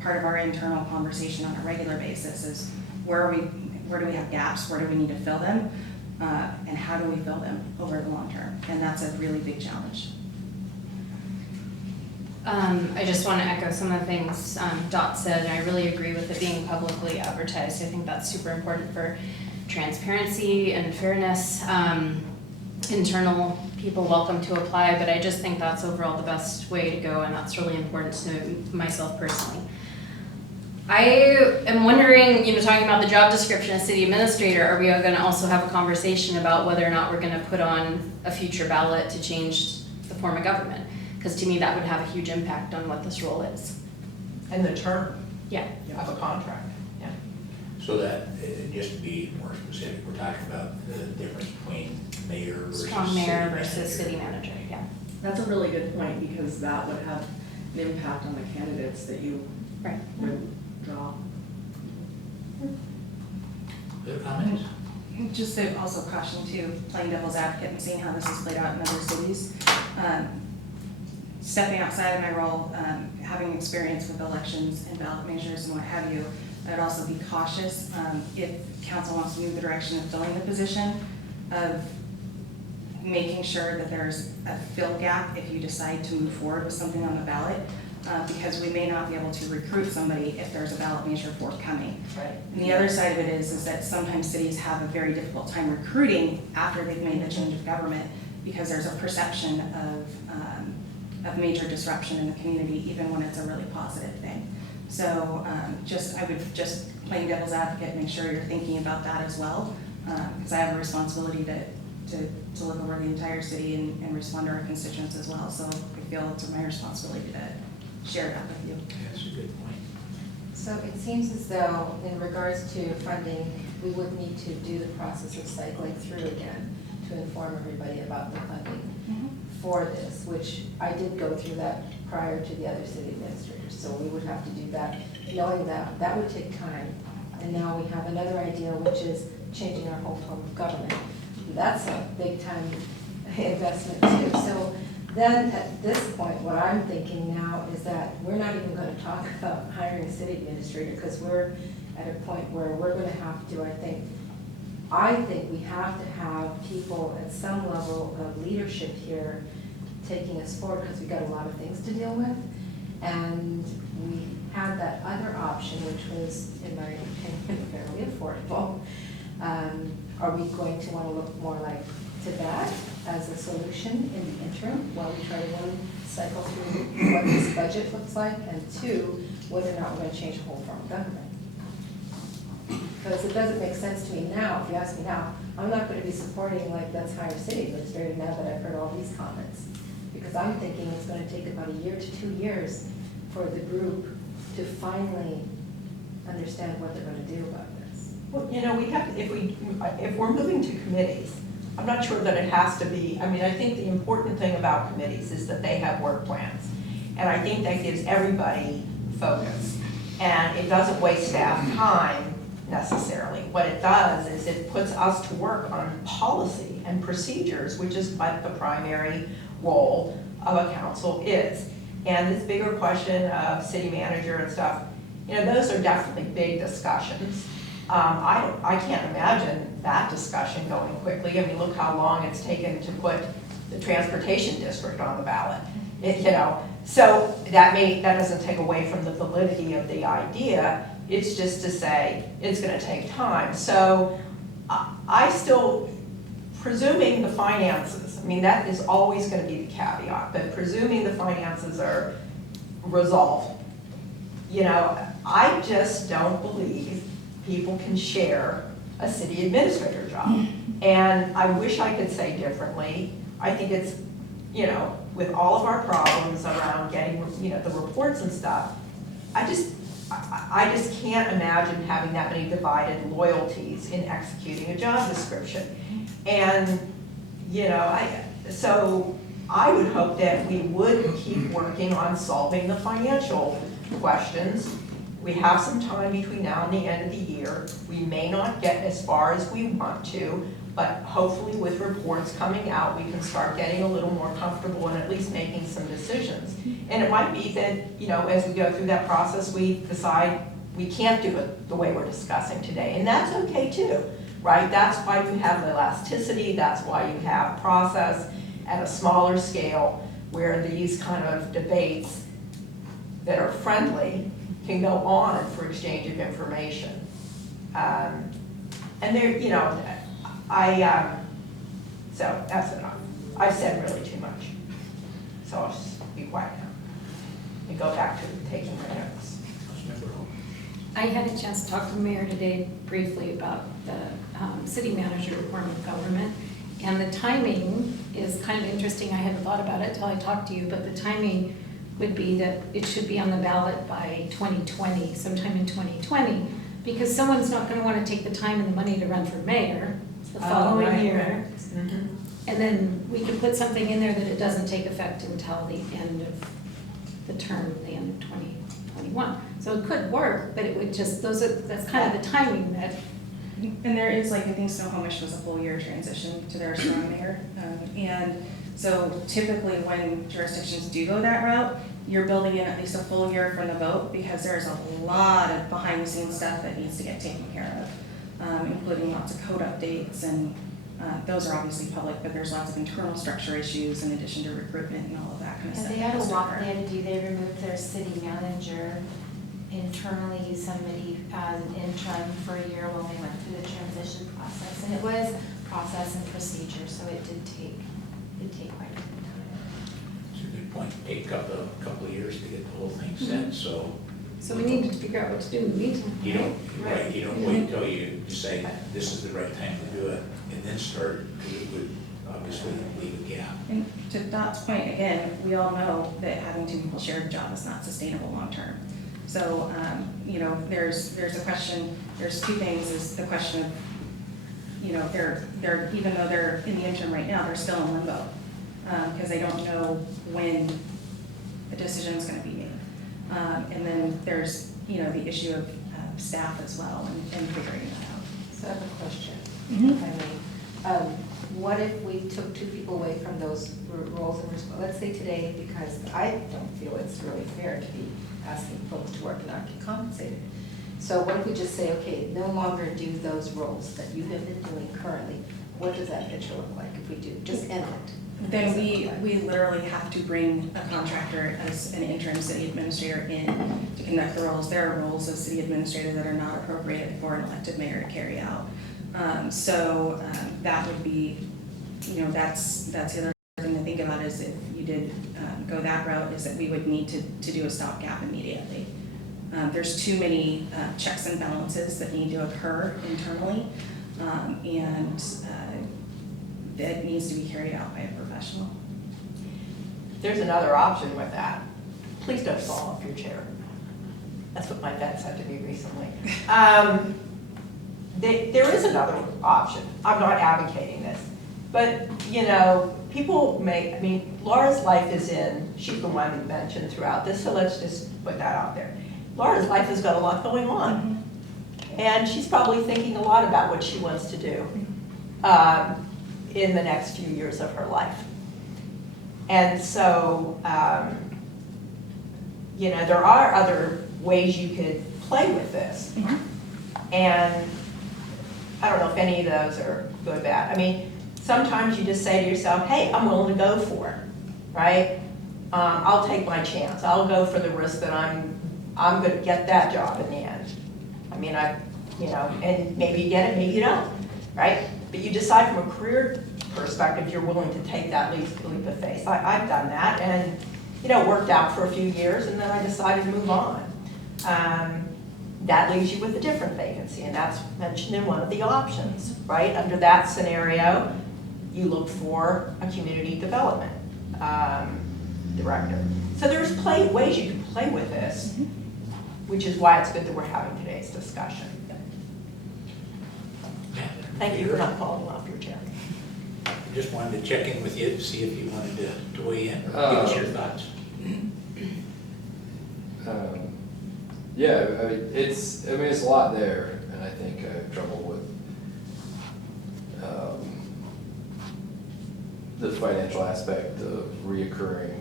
part of our internal conversation on a regular basis is where do we have gaps, where do we need to fill them, and how do we fill them over the long term, and that's a really big challenge. I just want to echo some of the things Dot said, and I really agree with it being publicly advertised. I think that's super important for transparency and fairness. Internal people welcome to apply, but I just think that's overall the best way to go, and that's really important to myself personally. I am wondering, talking about the job description as city administrator, are we going to also have a conversation about whether or not we're going to put on a future ballot to change the form of government? Because to me, that would have a huge impact on what this role is. And the term Yeah. of a contract, yeah. So that, just to be more specific, we're talking about the difference between mayor versus Strong city mayor manager. versus city manager, yeah. That's a really good point, because that would have an impact on the candidates that you Right. would draw. Other comments? Just to also caution too, playing devil's advocate and seeing how this is played out in other cities. Stepping outside of my role, having experience with elections and ballot measures and what have you, I'd also be cautious if council wants to move the direction of filling the position, of making sure that there's a fill gap if you decide to move forward with something on the ballot, because we may not be able to recruit somebody if there's a ballot measure forthcoming. Right. And the other side of it is that sometimes cities have a very difficult time recruiting after they've made the change of government, because there's a perception of major disruption in the community, even when it's a really positive thing. So I would just playing devil's advocate, make sure you're thinking about that as well, because I have a responsibility to look over the entire city and respond to our constituents as well. So I feel it's my responsibility to share that with you. That's a good point. So it seems as though in regards to funding, we would need to do the process of cycling through again to inform everybody about the funding for this, which I did go through that prior to the other city administrators. So we would have to do that, knowing that that would take time. And now we have another idea, which is changing our whole form of government. That's a big time investment too. So then at this point, what I'm thinking now is that we're not even going to talk about hiring a city administrator, because we're at a point where we're going to have to, I think we have to have people at some level of leadership here taking us forward, because we've got a lot of things to deal with. And we had that other option, which was, in my opinion, fairly affordable. Are we going to want to look more like to that as a solution in the interim while we try to, one, cycle through what this budget looks like, and two, whether or not we're going to change the whole form of government? Because it doesn't make sense to me now, if you ask me now, I'm not going to be supporting like let's hire a city administrator now that I've heard all these comments. Because I'm thinking it's going to take about 1 to 2 years for the group to finally understand what they're going to do about this. Well, we have, if we're moving to committees, I'm not sure that it has to be, I think the important thing about committees is that they have work plans. And I think that gives everybody focus. And it doesn't waste staff time necessarily. What it does is it puts us to work on policy and procedures, which is what the primary role of a council is. And this bigger question of city manager and stuff, those are definitely big discussions. I can't imagine that discussion going quickly. Look how long it's taken to put the transportation district on the ballot. So that doesn't take away from the validity of the idea, it's just to say, it's gonna take time. So I still, presuming the finances, I mean, that is always gonna be the caveat, but presuming the finances are resolved, you know, I just don't believe people can share a city administrator job. And I wish I could say differently. I think it's, you know, with all of our problems around getting, you know, the reports and stuff, I just can't imagine having that many divided loyalties in executing a job description. And, you know, so I would hope that we would keep working on solving the financial questions. We have some time between now and the end of the year. We may not get as far as we want to, but hopefully with reports coming out, we can start getting a little more comfortable and at least making some decisions. And it might be that, you know, as we go through that process, we decide we can't do it the way we're discussing today. And that's okay too, right? That's why you have elasticity, that's why you have process at a smaller scale where these kind of debates that are friendly can go on for exchange of information. And there, you know, so that's enough. I've said really too much. So I'll just be quiet now and go back to taking my notes. I had a chance to talk to the mayor today briefly about the city manager form of government. And the timing is kind of interesting. I hadn't thought about it till I talked to you, but the timing would be that it should be on the ballot by 2020, sometime in 2020, because someone's not going to want to take the time and the money to run for mayor the following year. Mm-hmm. And then we can put something in there that it doesn't take effect until the end of the term, the end of 2021. So it could work, but it would just, that's kind of the timing that. And there is, like, I think Snohomish was a full year transition to their strong mayor. And so typically when jurisdictions do go that route, you're building in at least a full year from the vote because there's a lot of behind the scenes stuff that needs to get taken care of, including lots of code updates, and those are obviously public, but there's lots of internal structure issues in addition to recruitment and all of that kind of And stuff. they had a that has to lot occur. they had to do, they removed their city manager, internally somebody as an interim for a year while they went through the transition process. And it was process and procedure, so it did take quite a bit of time. It's a good point. Take a couple of years to get the whole thing set, so. So we need to figure out what to do in the meantime. You don't, right, you don't wait until you decide this is the right time to do it and then start, because it would obviously leave a gap. And to Dot's point, again, we all know that having two people share a job is not sustainable long-term. So, you know, there's a question, there's two things, is the question of, you know, they're even though they're in the interim right now, they're still in limbo, because they don't know when a decision is gonna be made. And then there's, you know, the issue of staff as well and figuring that out. So I have a question. Mhm. I mean, what if we took two people away from those roles and let's say today, because I don't feel it's really fair to be asking folks to work and not get compensated. So what if we just say, okay, no longer do those roles that you have been doing currently? What does that picture look like if we do? Just end it. Then we literally have to bring a contractor as an interim city administrator in to conduct the roles. There are roles of city administrator that are not appropriate for an elected mayor to carry out. So that would be, you know, that's the other thing to think about is if you did go that route, is that we would need to do a stopgap immediately. There's too many checks and balances that need to occur internally, and that needs to be carried out by a professional. There's another option with that. Please don't fall off your chair. That's what my vet said to me recently. There is another option. I'm not advocating this. But, you know, people may, I mean, Laura's life is in, she's the one who mentioned throughout this, so let's just put that out there. Laura's life has got a lot going on. And she's probably thinking a lot about what she wants to do in the next few years of her life. And so, you know, there are other ways you could play with this. And I don't know if any of those are good or bad. I mean, sometimes you just say to yourself, hey, I'm willing to go for it, right? I'll take my chance. I'll go for the risk that I'm gonna get that job in the end. I mean, and maybe you get it, maybe you don't, right? But you decide from a career perspective, you're willing to take that leap of faith. I've done that, and, it worked out for a few years, and then I decided to move on. That leaves you with a different vacancy, and that's mentioned in one of the options, right? Under that scenario, you look for a community development director. So there's ways you can play with this, which is why it's good that we're having today's discussion. Thank you for not falling off your chair. I just wanted to check in with you to see if you wanted to weigh in or give us your thoughts. Yeah, it's a lot there, and I think I have trouble with the financial aspect of reoccurring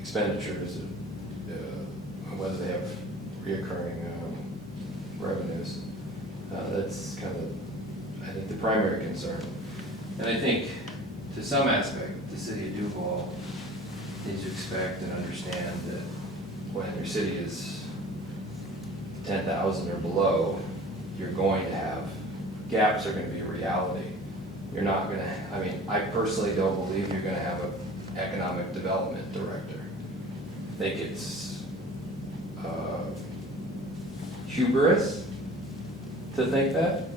expenditures, whether they have reoccurring revenues. That's kind of, I think, the primary concern. And I think, to some aspect, the city of Duval needs to expect and understand that when your city is 10,000 or below, you're going to have, gaps are gonna be a reality. You're not gonna, I personally don't believe you're gonna have an economic development director. I think it's hubris to think that.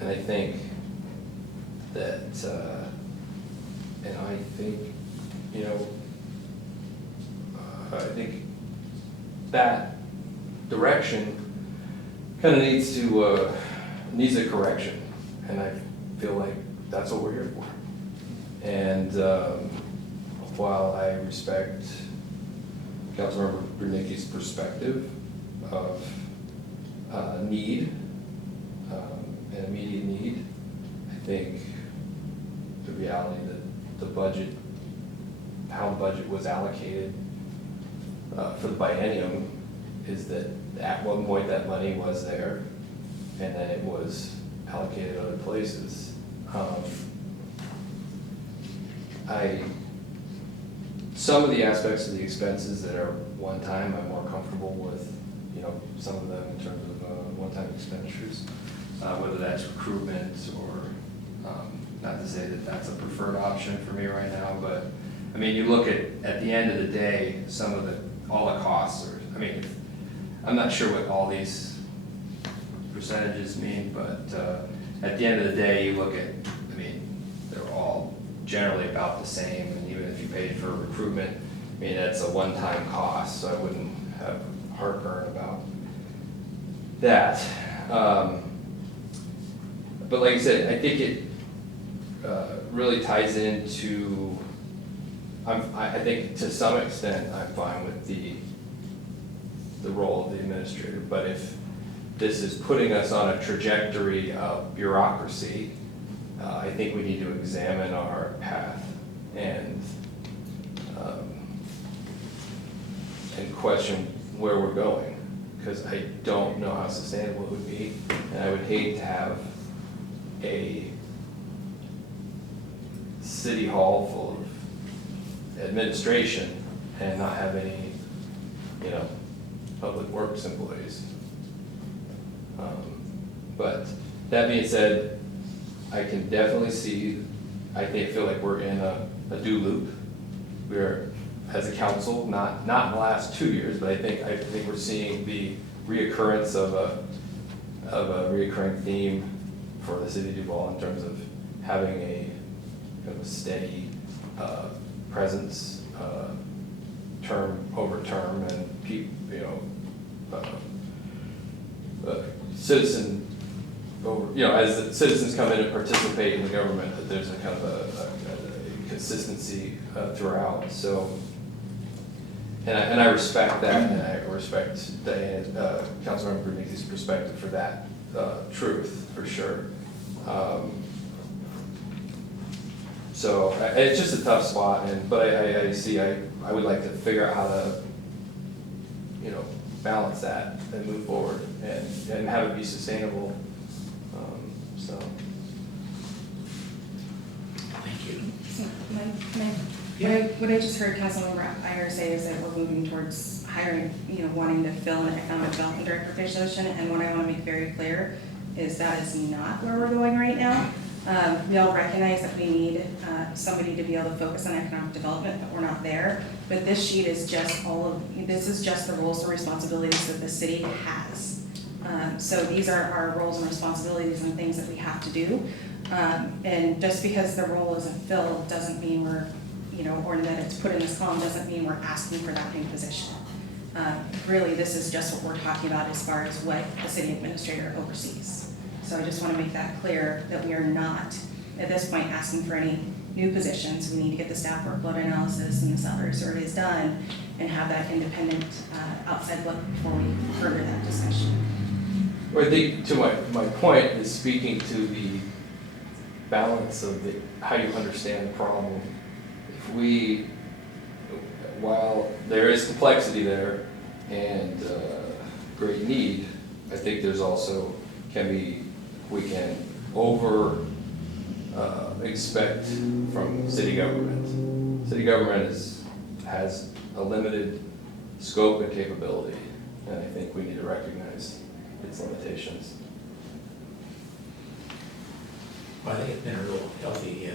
And I think that, and I think, I think that direction kind of needs a correction, and I feel like that's what we're here for. And while I respect Councilmember Brunicki's perspective of need, an immediate need, I think the reality that the budget, how the budget was allocated for the biennium is that at one point that money was there and then it was allocated other places. Some of the aspects of the expenses that are one time, I'm more comfortable with, some of them in terms of one-time expenditures, whether that's recruitment or, not to say that that's a preferred option for me right now, but you look at the end of the day, all the costs are, I'm not sure what all these percentages mean, but at the end of the day, you look at, they're all generally about the same, and even if you paid for recruitment, that's a one-time cost, so I wouldn't have heartburn about that. But like I said, I think it really ties into, I think to some extent, I'm fine with the role of the administrator, but if this is putting us on a trajectory of bureaucracy, I think we need to examine our path and question where we're going, because I don't know how sustainable it would be, and I would hate to have a city hall full of administration and not have any, public works employees. But that being said, I can definitely see, I feel like we're in a do loop. We're, as a council, not in the last 2 years, but I think we're seeing the reoccurrence of a reoccurring theme for the city of Duval in terms of having a kind of a steady presence, term over term, and citizen over, as the citizens come in and participate in the government, that there's a kind of a consistency throughout. So, and I respect that, and I respect Diane, Councilmember Brunicki's perspective for that truth, for sure. So it's just a tough spot, but I would like to figure out how to, balance that and move forward and have it be sustainable. Thank you. Can I What I just heard Councilmember Iyer say is that we're moving towards hiring, wanting to fill an economic development director position, and what I want to make very clear is that is not where we're going right now. We all recognize that we need somebody to be able to focus on economic development, but we're not there. But this sheet is just this is just the roles and responsibilities that the city has. So these are our roles and responsibilities and things that we have to do. And just because the role isn't filled doesn't mean we're, or that it's put in this column doesn't mean we're asking for that new position. Really, this is just what we're talking about as far as what the city administrator oversees. So I just want to make that clear that we are not, at this point, asking for any new positions. We need to get the staff workload analysis and this other surveys done and have that independent outside look before we further that discussion. Well, I think to my point is speaking to the balance of how you understand the problem. If we, while there is complexity there and great need, I think there's also we can over expect from city government. City government has a limited scope and capability, and I think we need to recognize its limitations. Well, I think it's been a real healthy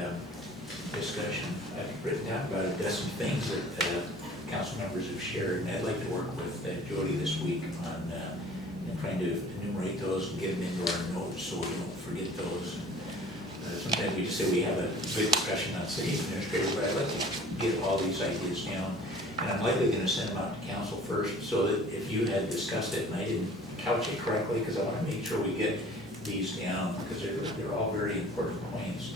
discussion. I've written down about a dozen things that council members have shared, and I'd like to work with Jody this week on trying to enumerate those and get them into our notes so we don't forget those. Sometimes we just say we have a good discussion on city administrator, but I'd like to get all these ideas down. And I'm likely going to send them out to council first, so that if you had discussed it and I didn't couch it correctly, because I want to make sure we get these down, because they're all very important points.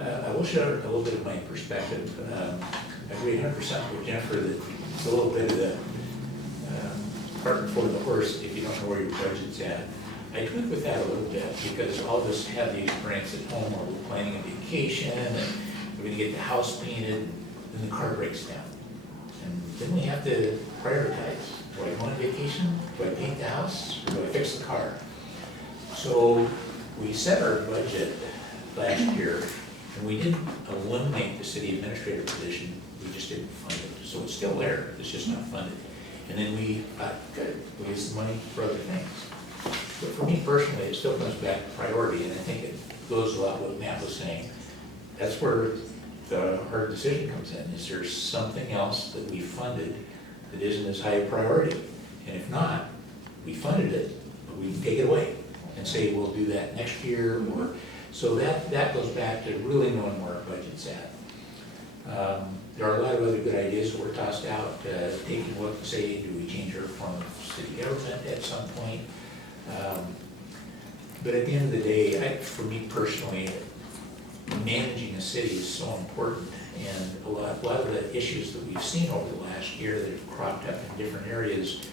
I will share a little bit of my perspective. I agree 100% with Jennifer that it's a little bit of the cart before the horse if you don't know where your budget's at. I tweak with that a little bit because I'll just have the experience at home where we're planning a vacation and we're going to get the house painted, and the car breaks down. And then we have to prioritize. Do I go on vacation? Do I paint the house? Or do I fix the car? So we set our budget last year, and we didn't eliminate the city administrator position, we just didn't fund it. So it's still there, it's just not funded. And then we thought, good, we use the money for other things. But for me personally, it still comes back to priority, and I think it goes a lot with what Matt was saying. That's where the hard decision comes in. Is there something else that we funded that isn't as high a priority? And if not, we funded it, but we can take it away and say we'll do that next year. Or so that goes back to really knowing where our budget's at. There are a lot of other good ideas that were tossed out, taking a look and say, do we change our form of city government at some point? But at the end of the day, for me personally, managing a city is so important, and a lot of the issues that we've seen over the last year that have cropped up in different areas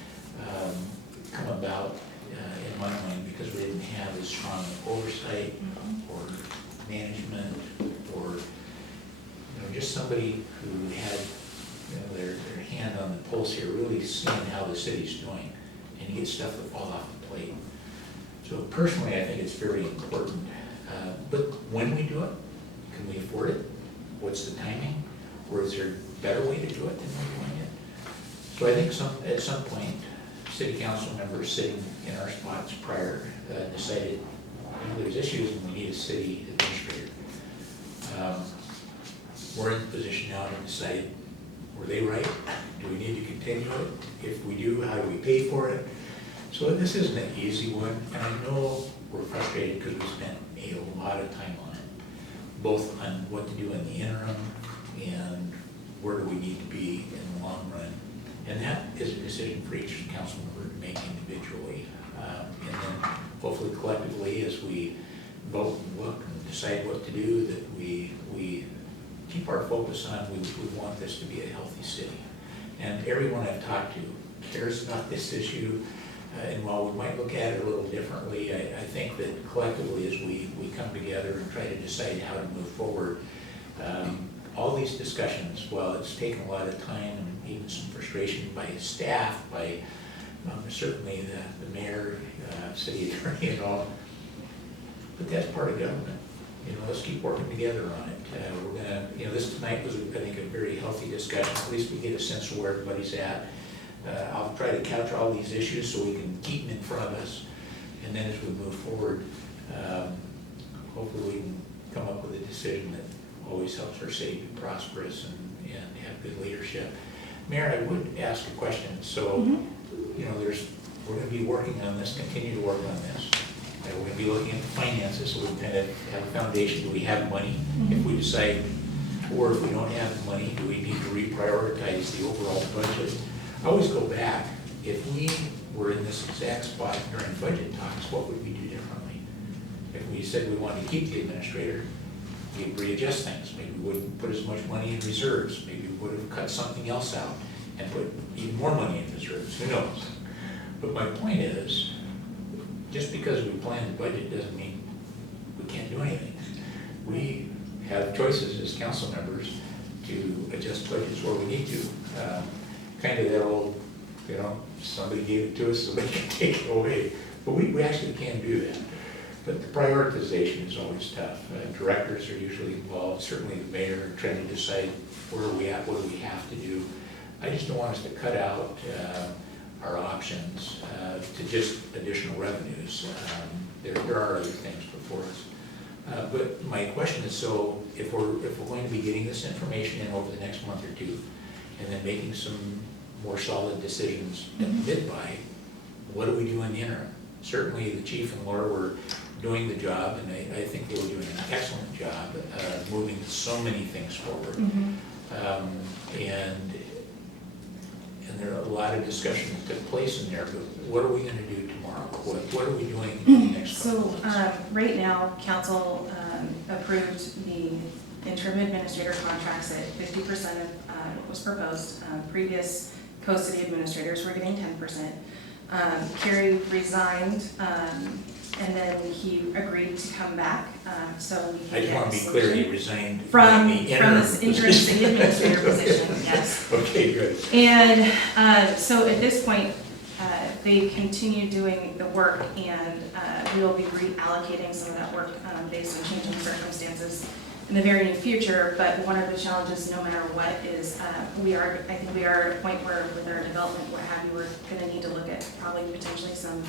come about in my mind because we didn't have as strong oversight or management or just somebody who had their hand on the pulse here, really seeing how the city's doing, and you get stuff that fall off the plate. So personally, I think it's very important. But when we do it, can we afford it? What's the timing? Or is there a better way to do it than we're doing it? So I think at some point, city council members sitting in our spots prior decided there's issues and we need a city administrator. We're in the position now to decide, were they right? Do we need to continue it? If we do, how do we pay for it? So this isn't an easy one, and I know we're frustrated because we spent a lot of time on it, both on what to do in the interim and where do we need to be in the long run. And that is a decision for each council member to make individually. And then hopefully collectively, as we vote and look and decide what to do, that we keep our focus on, we want this to be a healthy city. And everyone I've talked to cares about this issue. And while we might look at it a little differently, I think that collectively as we come together and try to decide how to move forward, all these discussions, while it's taken a lot of time and even some frustration by staff, by certainly the mayor, city attorney and all, but that's part of government. Let's keep working together on it. We're gonna, this tonight was, I think, a very healthy discussion. At least we get a sense of where everybody's at. I'll try to couch all these issues so we can keep them in front of us. And then as we move forward, hopefully we can come up with a decision that always helps our city be prosperous and have good leadership. Mayor, I would ask a question. So, you know, we're going to be working on this, continue to work on this. We're going to be looking at the finances, so we kind of have a foundation. Do we have money? If we decide, or if we don't have money, do we need to reprioritize the overall budget? I always go back. If we were in this exact spot during budget talks, what would we do differently? If we said we wanted to keep the administrator, we'd readjust things. Maybe we wouldn't put as much money in reserves. Maybe we would have cut something else out and put even more money in reserves. Who knows? But my point is, just because we plan the budget doesn't mean we can't do anything. We have choices as council members to adjust budgets where we need to. Kind of that old, you know, somebody gave it to us, somebody can take it away. But we actually can do that. But the prioritization is always tough. Directors are usually involved, certainly the mayor, trying to decide where are we at, what do we have to do. I just don't want us to cut out our options to just additional revenues. There are other things before us. But my question is, so if we're going to be getting this information in over the next month or two, and then making some more solid decisions at the mid-buy, what do we do in the interim? Certainly the chief and Laura were doing the job, and I think they were doing an excellent job moving so many things forward. And there are a lot of discussions that took place in there, but what are we going to do tomorrow? What are we doing in the next couple of months? So right now, council approved the interim administrator contracts at 50% of what was proposed. Previous co-city administrators were getting 10%. Kerry resigned, and then he agreed to come back, so we can I just get want a to be clear, solution. he resigned From the interim this interim city administrator position, yes. Okay, good. And so at this point, they continue doing the work, and we will be reallocating some of that work based on changing circumstances in the very near future. But one of the challenges, no matter what, is I think we are at a point where with our development, what have you, we're going to need to look at probably potentially some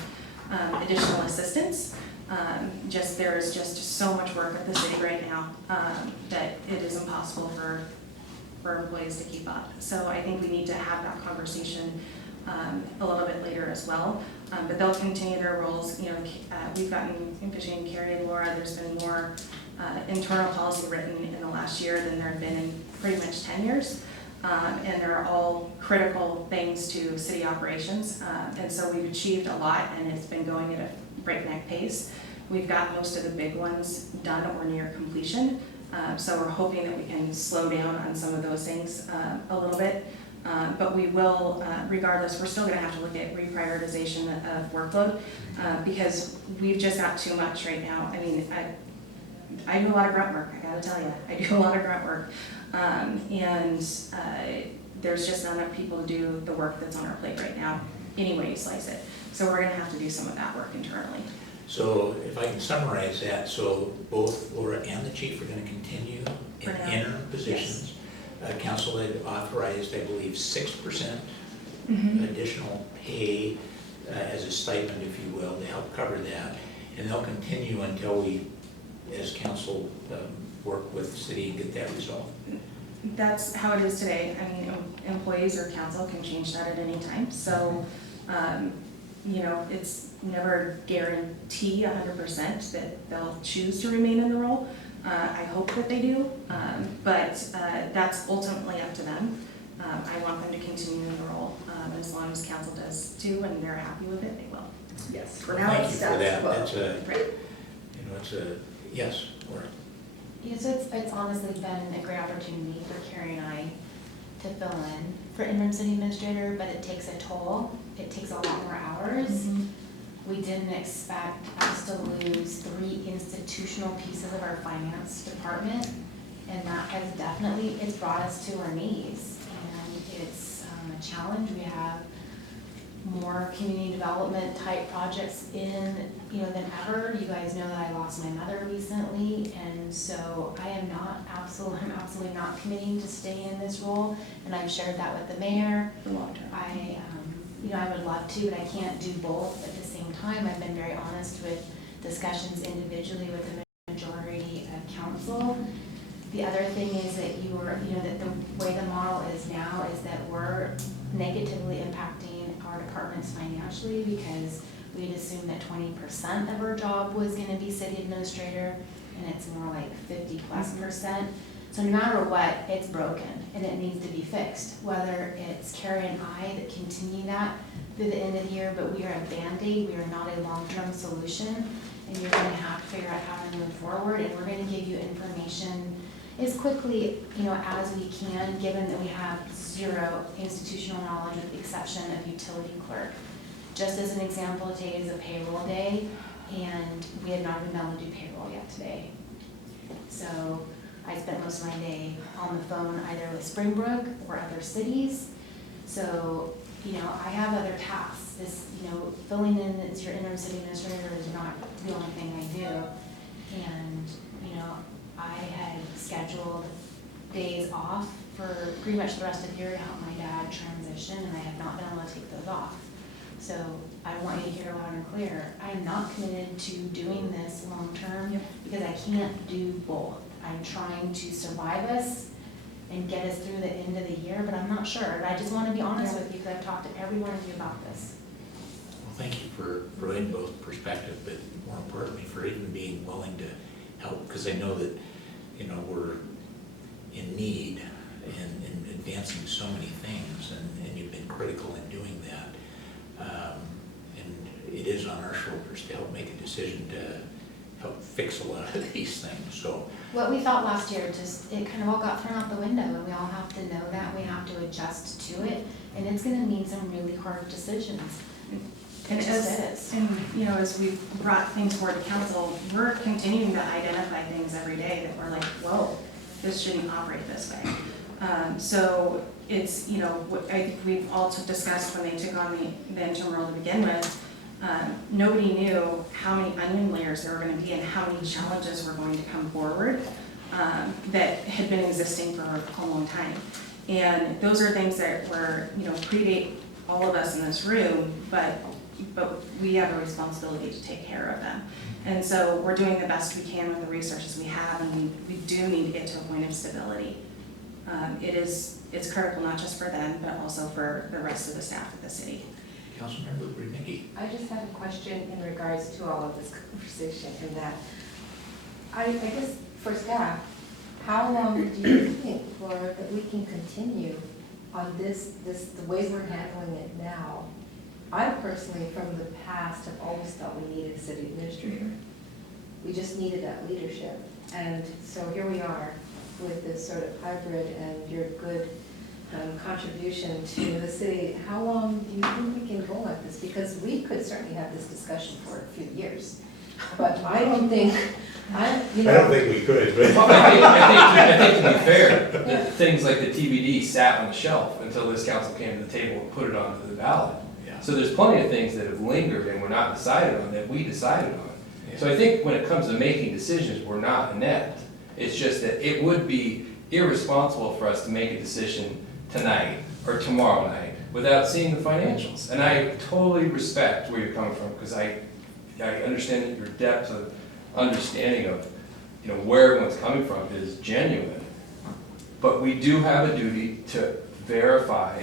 additional assistance. There's just so much work at the city right now that it is impossible for employees to keep up. So I think we need to have that conversation a little bit later as well. But they'll continue their roles. You know, we've gotten, in between Kerry and Laura, there's been more internal policy written in the last year than there have been in pretty much 10 years. And they're all critical things to city operations. And so we've achieved a lot, and it's been going at a breakneck pace. We've got most of the big ones done or near completion. So we're hoping that we can slow down on some of those things a little bit. But we will, regardless, we're still going to have to look at reprioritization of workload because we've just got too much right now. I mean, I do a lot of grunt work, I gotta tell you. I do a lot of grunt work. And there's just not enough people to do the work that's on our plate right now, any way you slice it. So we're gonna have to do some of that work internally. So if I can summarize that, so both Laura and the chief are going to continue in interim positions. Council had authorized, I believe, 6% additional pay as a stipend, if you will, to help cover that. And they'll continue until we, as council, work with the city and get that resolved. That's how it is today. I mean, employees or council can change that at any time. So, you know, it's never guarantee 100% that they'll choose to remain in the role. I hope that they do, but that's ultimately up to them. I want them to continue in the role as long as council does too, and they're happy with it, they will. Yes, for now it's Thank you for that. status quo. That's Right. it's a, yes, Laura. Yeah, so it's honestly been a great opportunity for Carrie and I to fill in for interim city administrator, but it takes a toll. It takes a lot more hours. We didn't expect us to lose 3 institutional pieces of our finance department, and that has definitely, it's brought us to our knees. And it's a challenge. We have more community development type projects in, than ever. You guys know that I lost my mother recently, and so I'm absolutely not committing to stay in this role, and I've shared that with the mayor. For long term. I would love to, but I can't do both at the same time. I've been very honest with discussions individually with the majority of council. The other thing is that that the way the model is now is that we're negatively impacting our departments financially because we'd assumed that 20% of our job was gonna be city administrator, and it's more like 50+%. So no matter what, it's broken and it needs to be fixed. Whether it's Carrie and I that continue that through the end of the year, but we are a Band-Aid, we are not a long-term solution, and you're gonna have to figure out how to move forward, and we're gonna give you information as quickly, as we can, given that we have zero institutional knowledge with the exception of utility clerk. Just as an example, today is a payroll day, and we have not been able to do payroll yet today. So I spent most of my day on the phone either with Springbrook or other cities. So, I have other tasks. This, filling in as your interim city administrator is not the only thing I do. And, I had scheduled days off for pretty much the rest of the year to help my dad transition, and I have not been able to take those off. So I want you to hear loud and clear, I am not committed to doing this long-term because I can't do both. I'm trying to survive us and get us through the end of the year, but I'm not sure. And I just want to be honest with you because I've talked to every one of you about this. Well, thank you for providing both perspective, but more importantly, for even being willing to help, because I know that, we're in need in advancing so many things, and you've been critical in doing that. And it is on our shoulders to help make a decision to help fix a lot of these things, so. What we thought last year, it kind of all got thrown out the window, and we all have to know that, we have to adjust to it, and it's gonna mean some really hard decisions. And It just is. as we've brought things forward to council, we're continuing to identify things every day that we're like, whoa, this shouldn't operate this way. So it's, what I think we've all discussed when they took on the interim role to begin with, nobody knew how many onion layers there were gonna be and how many challenges were going to come forward that had been existing for a long time. And those are things that were, predate all of us in this room, but we have a responsibility to take care of them. And so we're doing the best we can with the resources we have, and we do need to get to a point of stability. It's critical not just for them, but also for the rest of the staff of the city. Councilmember Brudnicki. I just have a question in regards to all of this conversation, in that, I guess for staff, how long do you think that we can continue on this, the way we're handling it now? I personally, from the past, have always thought we needed a city administrator. We just needed that leadership. And so here we are with this sort of hybrid and your good contribution to the city. How long do you think we can go like this? Because we could certainly have this discussion for a few years. But I don't think, I don't think we could, but. Well, I think to be fair, that things like the TBD sat on the shelf until this council came to the table and put it onto the ballot. Yeah. So there's plenty of things that have lingered and were not decided on that we decided on. Yeah. So I think when it comes to making decisions, we're not inept. It's just that it would be irresponsible for us to make a decision tonight or tomorrow night without seeing the financials. And I totally respect where you're coming from, because I understand that your depth of understanding of where everyone's coming from is genuine. But we do have a duty to verify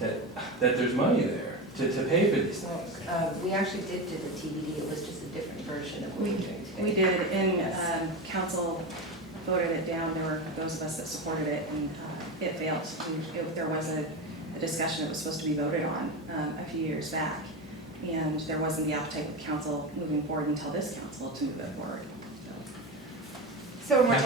that there's money there to pay for these things. we actually did do the TBD, it was just a different version of what we're doing today. We did, and council voted it down. There were those of us that supported it, and it failed. There was a discussion that was supposed to be voted on a few years back, and there wasn't the appetite of council moving forward until this council to move it forward. So when we're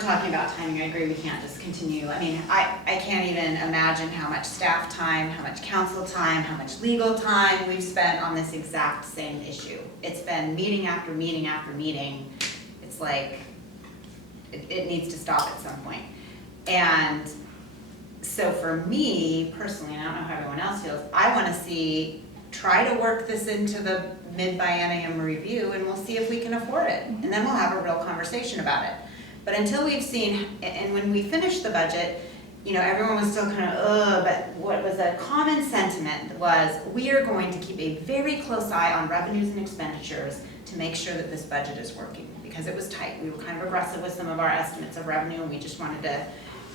talking about timing, I agree, we can't just continue. I mean, I can't even imagine how much staff time, how much council time, how much legal time we've spent on this exact same issue. It's been meeting after meeting after meeting. It's like, it needs to stop at some point. And So for me personally, and I don't know how everyone else feels, I wanna try to work this into the mid-biennium review, and we'll see if we can afford it. And then we'll have a real conversation about it. But until we've seen, and when we finished the budget, you know, everyone was still kind of, but what was a common sentiment was, we are going to keep a very close eye on revenues and expenditures to make sure that this budget is working, because it was tight. We were kind of aggressive with some of our estimates of revenue, and we just wanted to,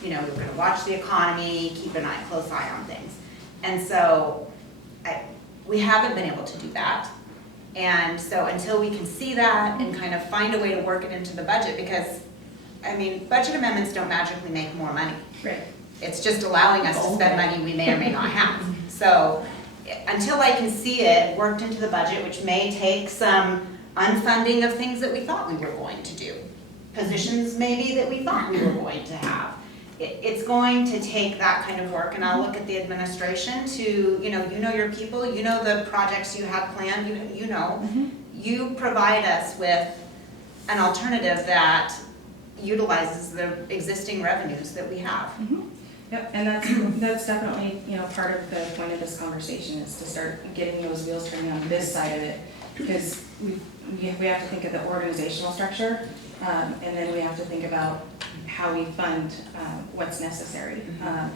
you know, we were gonna watch the economy, keep an close eye on things. And so, we haven't been able to do that. And so until we can see that and kind of find a way to work it into the budget, because, I mean, budget amendments don't magically make more money. Right. It's just allowing us to spend money we may or may not have. So until I can see it worked into the budget, which may take some unfunding of things that we thought we were going to do, positions maybe that we thought we were going to have. It's going to take that kind of work, and I'll look at the administration to, you know your people, you know the projects you have planned, you know. You provide us with an alternative that utilizes the existing revenues that we have. Yep, and that's definitely, you know, part of the point of this conversation is to start getting those wheels turning on this side of it, because we have to think of the organizational structure, and then we have to think about how we fund what's necessary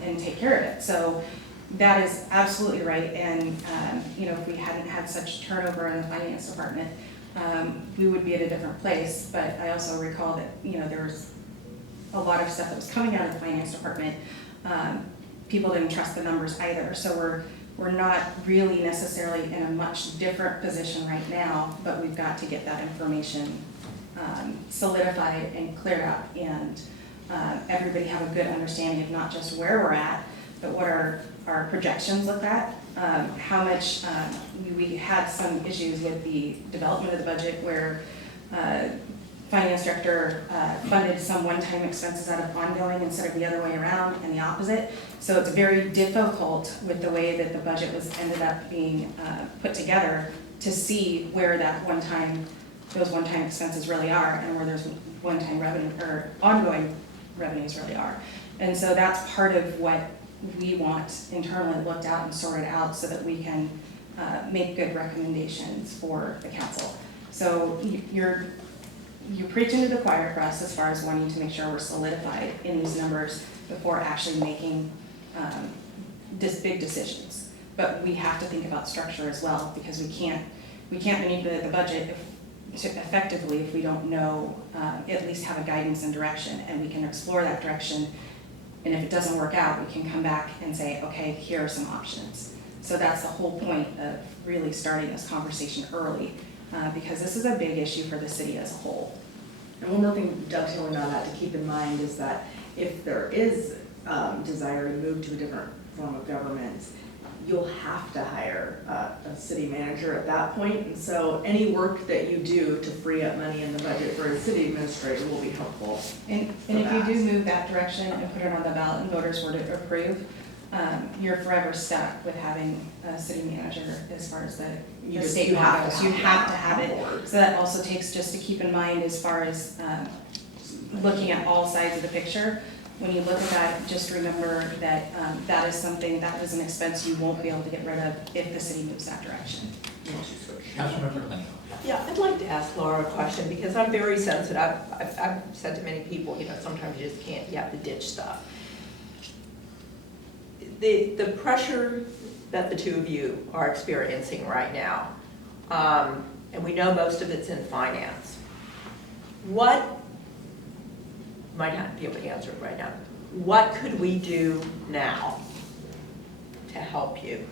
and take care of it. So that is absolutely right, and you know, if we hadn't had such turnover in the finance department, we would be at a different place. But I also recall that, you know, there was a lot of stuff that was coming out of the finance department. People didn't trust the numbers either, so we're not really necessarily in a much different position right now, but we've got to get that information solidified and cleared up, and everybody have a good understanding of not just where we're at, but what our projections look at. How much, we had some issues with the development of the budget where finance director funded some one-time expenses out of ongoing instead of the other way around, and the opposite. So it's very difficult with the way that the budget ended up being put together to see where those one-time expenses really are, and where there's one-time revenue or ongoing revenues really are. And so that's part of what we want internally looked out and sorted out, so that we can make good recommendations for the council. So you're preaching to the choir for us as far as wanting to make sure we're solidified in these numbers before actually making big decisions. But we have to think about structure as well, because we can't manipulate the budget effectively if we don't know, at least have a guidance and direction, and we can explore that direction. And if it doesn't work out, we can come back and say, okay, here are some options. So that's the whole point of really starting this conversation early, because this is a big issue for the city as a whole. And one more thing dovetailing on that to keep in mind is that if there is desire to move to a different form of government, you'll have to hire a city manager at that point. And so any work that you do to free up money in the budget for a city administrator will be helpful. And if you do move that direction and put it on the ballot and voters were to approve, you're forever stuck with having a city manager as far as the state law goes. You have to have it. So that also takes, just to keep in mind as far as looking at all sides of the picture. When you look at that, just remember that that is an expense you won't be able to get rid of if the city moves that direction. Councilmember Lenny. Yeah, I'd like to ask Laura a question, because I'm very sensitive. I've said to many people, you know, sometimes you just can't, you have to ditch stuff. The pressure that the two of you are experiencing right now, and we know most of it's in finance, might not be able to answer it right now. What could we do now to help you?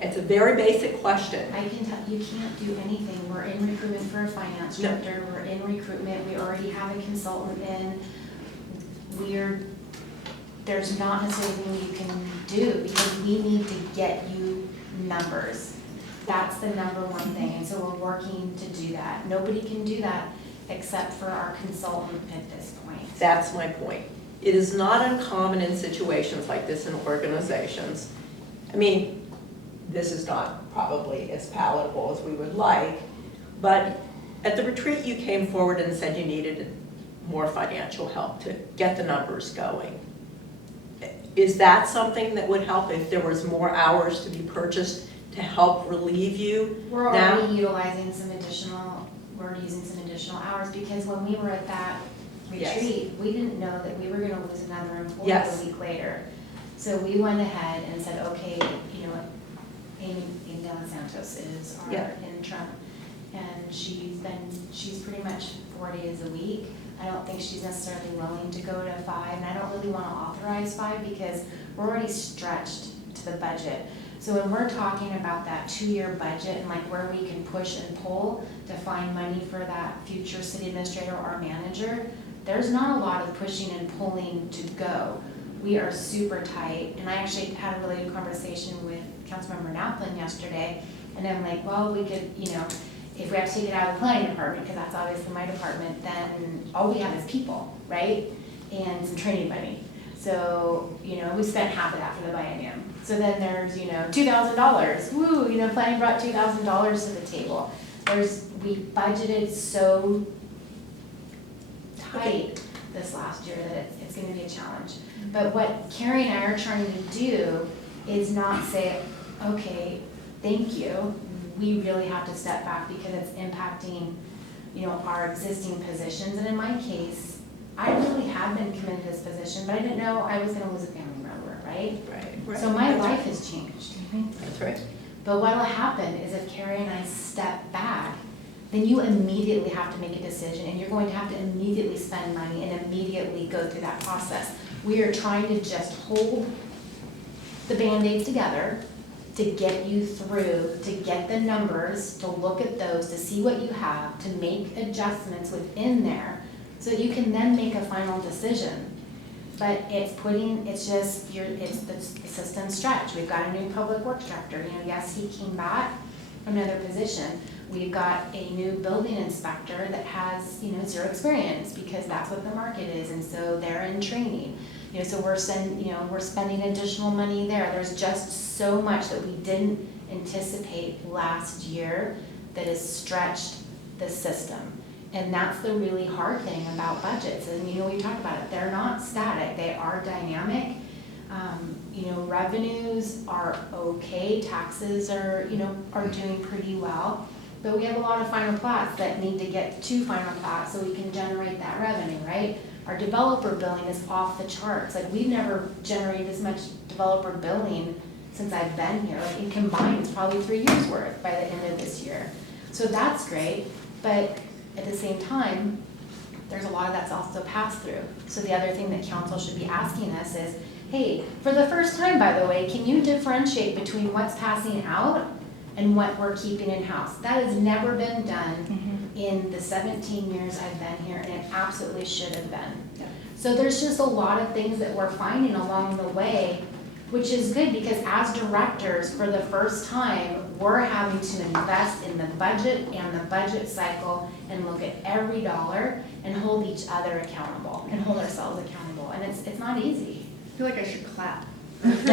It's a very basic question. I can tell, you can't do anything. We're in recruitment for a finance No. director, we're in recruitment, we already have a consultant in. There's not necessarily anything you can do, because we need to get you numbers. That's the number one thing, and so we're working to do that. Nobody can do that except for our consultant at this point. That's my point. It is not uncommon in situations like this in organizations. I mean, this is not probably as palatable as we would like, but at the retreat you came forward and said you needed more financial help to get the numbers going. Is that something that would help if there was more hours to be purchased to help relieve you? We're Now- already utilizing some additional, we're using some additional hours, because when we were at that Yes. retreat, we didn't know that we were gonna lose another employee Yes. a week later. So we went ahead and said, okay, you know what, Amy De Los Santos is our Yeah. interim, and she's pretty much 4 days a week. I don't think she's necessarily willing to go to 5, and I don't really wanna authorize 5 because we're already stretched to the budget. So when we're talking about that 2-year budget and like where we can push and pull to find money for that future city administrator or manager, there's not a lot of pushing and pulling to go. We are super tight, and I actually had a really good conversation with Councilmember Naplin yesterday, and I'm like, well, we could, you know, if we have to take it out of the planning department, because that's obviously my department, then all we have is people, right? And some training money. So, you know, we spent half of that for the biennium. So then there's, you know, $2,000, woo, you know, planning brought $2,000 to the table. We budgeted so tight this last year that it's gonna be a challenge. But what Carrie and I are trying to do is not say, okay, thank you, we really have to step back because it's impacting, you know, our existing positions. And in my case, I really have been committed to this position, but I didn't know I was gonna lose a family member, right? Right. So my life has changed. That's right. But what'll happen is if Carrie and I step back, then you immediately have to make a decision, and you're going to have to immediately spend money and immediately go through that process. We are trying to just hold the Band-Aids together to get you through, to get the numbers, to look at those, to see what you have, to make adjustments within there, so that you can then make a final decision. But it's the system stretch. We've got a new public works director, you know, yes, he came back from another position. We've got a new building inspector that has, you know, 0 experience, because that's what the market is, and so they're in training. You know, so we're spending additional money there. There's just so much that we didn't anticipate last year that has stretched the system. And that's the really hard thing about budgets. And, you know, we talked about it, they're not static, they are dynamic. You know, revenues are okay, taxes are doing pretty well. But we have a lot of final plats that need to get to final plats so we can generate that revenue, right? Our developer billing is off the charts. Like, we've never generated as much developer billing since I've been here. Like, in combined, it's probably 3 years worth by the end of this year. So that's great, but at the same time, there's a lot of that's also passed through. So the other thing that council should be asking us is, hey, for the first time, by the way, can you differentiate between what's passing out and what we're keeping in-house? That has never been done in the 17 years I've been here, and it absolutely should have been. Yeah. So there's just a lot of things that we're finding along the way, which is good, because as directors, for the first time, we're having to invest in the budget and the budget cycle and look at every dollar and hold each other accountable and hold ourselves accountable. And it's not easy. I feel like I should clap. This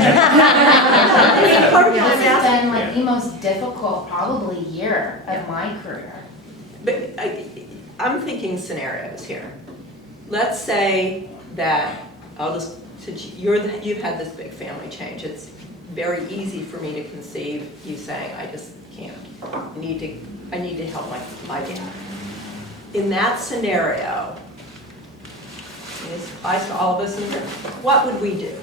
has been like the most difficult probably year of my career. But I'm thinking scenarios here. Let's say that, since you've had this big family change, it's very easy for me to conceive you saying, I just can't, I need to help my dad. In that scenario, this applies to all of us in here, what would we do?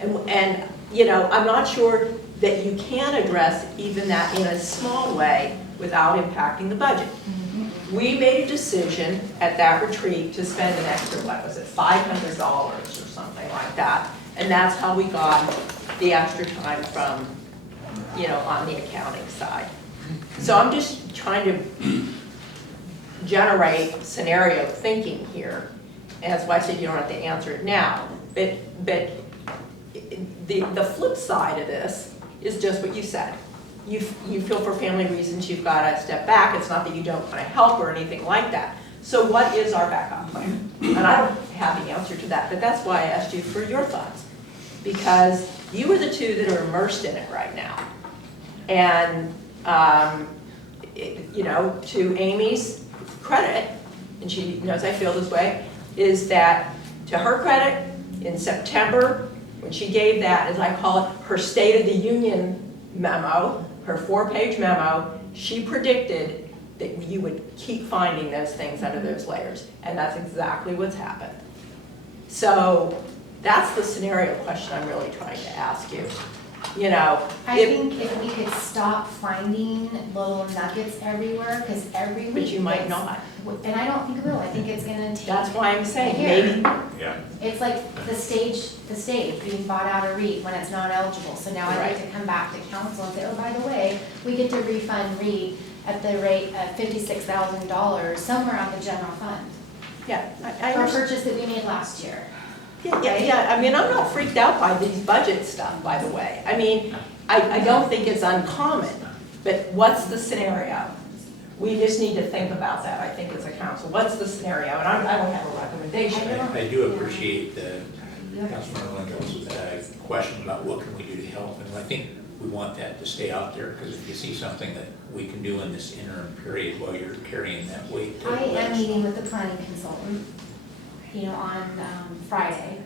And you know, I'm not sure that you can address even that in a small way without impacting the budget. We made a decision at that retreat to spend an extra, what was it, $500 or something like that. And that's how we got the extra time from, you know, on the accounting side. So I'm just trying to generate scenario thinking here. And that's why I said you don't have to answer it now. But the flip side of this is just what you said. You feel for family reasons you've got to step back. It's not that you don't want to help or anything like that. So what is our backup plan? And I don't have the answer to that, but that's why I asked you for your thoughts. Because you are the two that are immersed in it right now. And, you know, to Amy's credit, and she knows I feel this way, is that to her credit, in September, when she gave that, as I call it, her State of the Union memo, her 4-page memo, she predicted that you would keep finding those things under those layers, and that's exactly what's happened. So that's the scenario question I'm really trying to ask you. You know, I think if we could stop finding little nuggets everywhere, because every week. but you might it's- not. And I don't think it will, I think it's gonna take. That's why I'm saying, a year. maybe, Yeah. It's like the stage being bought out of REIT when it's not eligible, so now I Right. get to come back to council and say, oh, by the way, we get to refund REIT at the rate of $56,000 somewhere on the general fund. yeah, I For a understand. purchase that we made last year. Yeah, I mean, I'm not freaked out by these budget stuff, by the way. I mean, I don't think it's uncommon, but what's the scenario? We just need to think about that, I think, as a council. What's the scenario? And I don't have a recommendation. I do appreciate Councilman Lindahl's question about what can we do to help, and I think we want that to stay out there, because if you see something that we can do in this interim period while you're carrying that weight. I am meeting with the planning consultant, on Friday,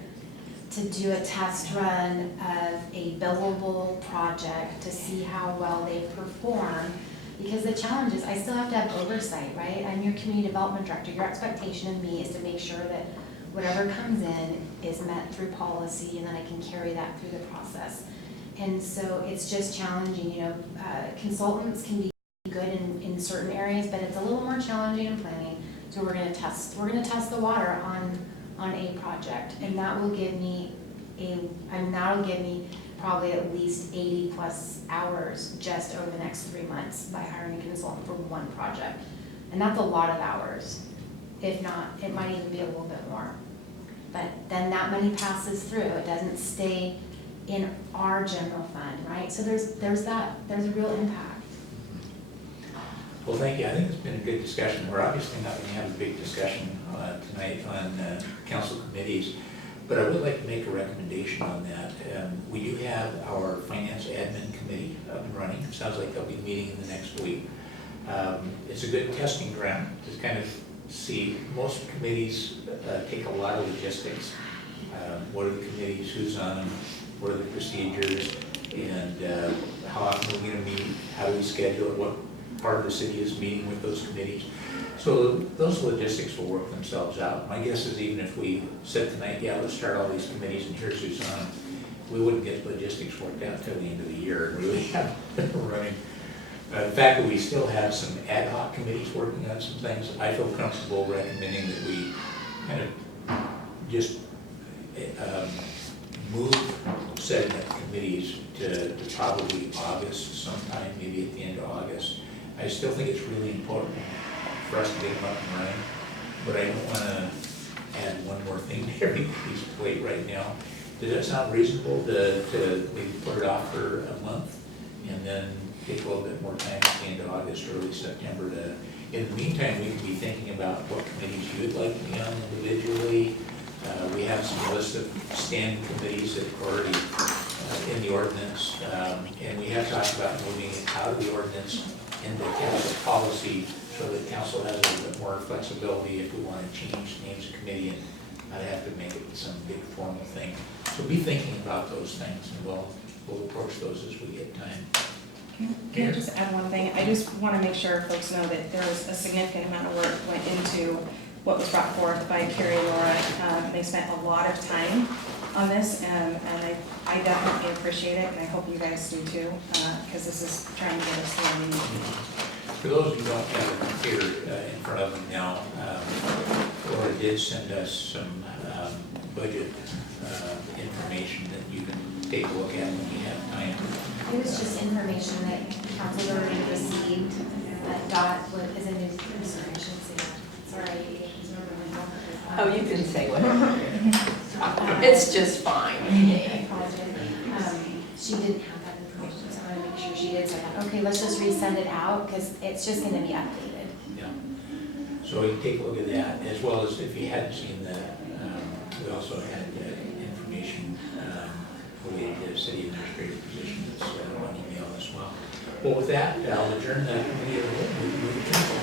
to do a test run of a billable project to see how well they perform. Because the challenge is, I still have to have oversight, right? I'm your community development director. Your expectation of me is to make sure that whatever comes in is met through policy, and then I can carry that through the process. And so it's just challenging, consultants can be good in certain areas, but it's a little more challenging in planning. So we're gonna test the water on a project, and that will give me probably at least 80+ hours just over the next 3 months by hiring a consultant for one project. And that's a lot of hours. If not, it might even be a little bit more. But then that money passes through, it doesn't stay in our general fund, right? So there's a real impact. Well, thank you. I think it's been a good discussion. We're obviously not going to have a big discussion tonight on council committees, but I would like to make a recommendation on that. We do have our finance admin committee up and running. It sounds like they'll be meeting in the next week. It's a good testing ground to kind of see. Most committees take a lot of logistics. What are the committees, who's on them, what are the procedures, and how often are we going to meet, how do we schedule it, what part of the city is meeting with those committees. So those logistics will work themselves out. My guess is even if we said tonight, yeah, let's start all these committees and here's who's on them, we wouldn't get logistics worked out till the end of the year and really have them running. The fact that we still have some ad hoc committees working on some things, I feel comfortable recommending that we kind of just move setting up committees to probably August sometime, maybe at the end of August. I still think it's really important for us to get them up and running, but I don't want to add one more thing to everybody's plate right now. Does that sound reasonable to maybe put it off for a month and then take a little bit more time at the end of August, early September to, in the meantime, we can be thinking about what committees you would like to be on individually. We have some list of standing committees that are already in the ordinance, and we have talked about moving it out of the ordinance into council policy so that council has a little bit more flexibility if we want to change names of committee and not have to make it some big formal thing. So be thinking about those things, and we'll approach those as we get time. Can I just add one thing? I just want to make sure folks know that there was a significant amount of work went into what was brought forth by Carrie and Laura. They spent a lot of time on this, and I definitely appreciate it, and I hope you guys do too, because this is trying to get us to where we need to be. For those who don't have a computer in front of them now, Laura did send us some budget information that you can take a look at when you have time. It was just information that council already received, Dot is a new, sorry, I shouldn't say that. Sorry. Oh, you can say whatever. It's just fine. I apologize. She didn't have that information, so I want to make sure she did, so I thought, okay, let's just resend it out, because it's just gonna be updated. Yeah. So you can take a look at that, as well as if you hadn't seen that, we also had information related to city administrative position that's on email as well. Well, with that, I'll adjourn the committee of the whole.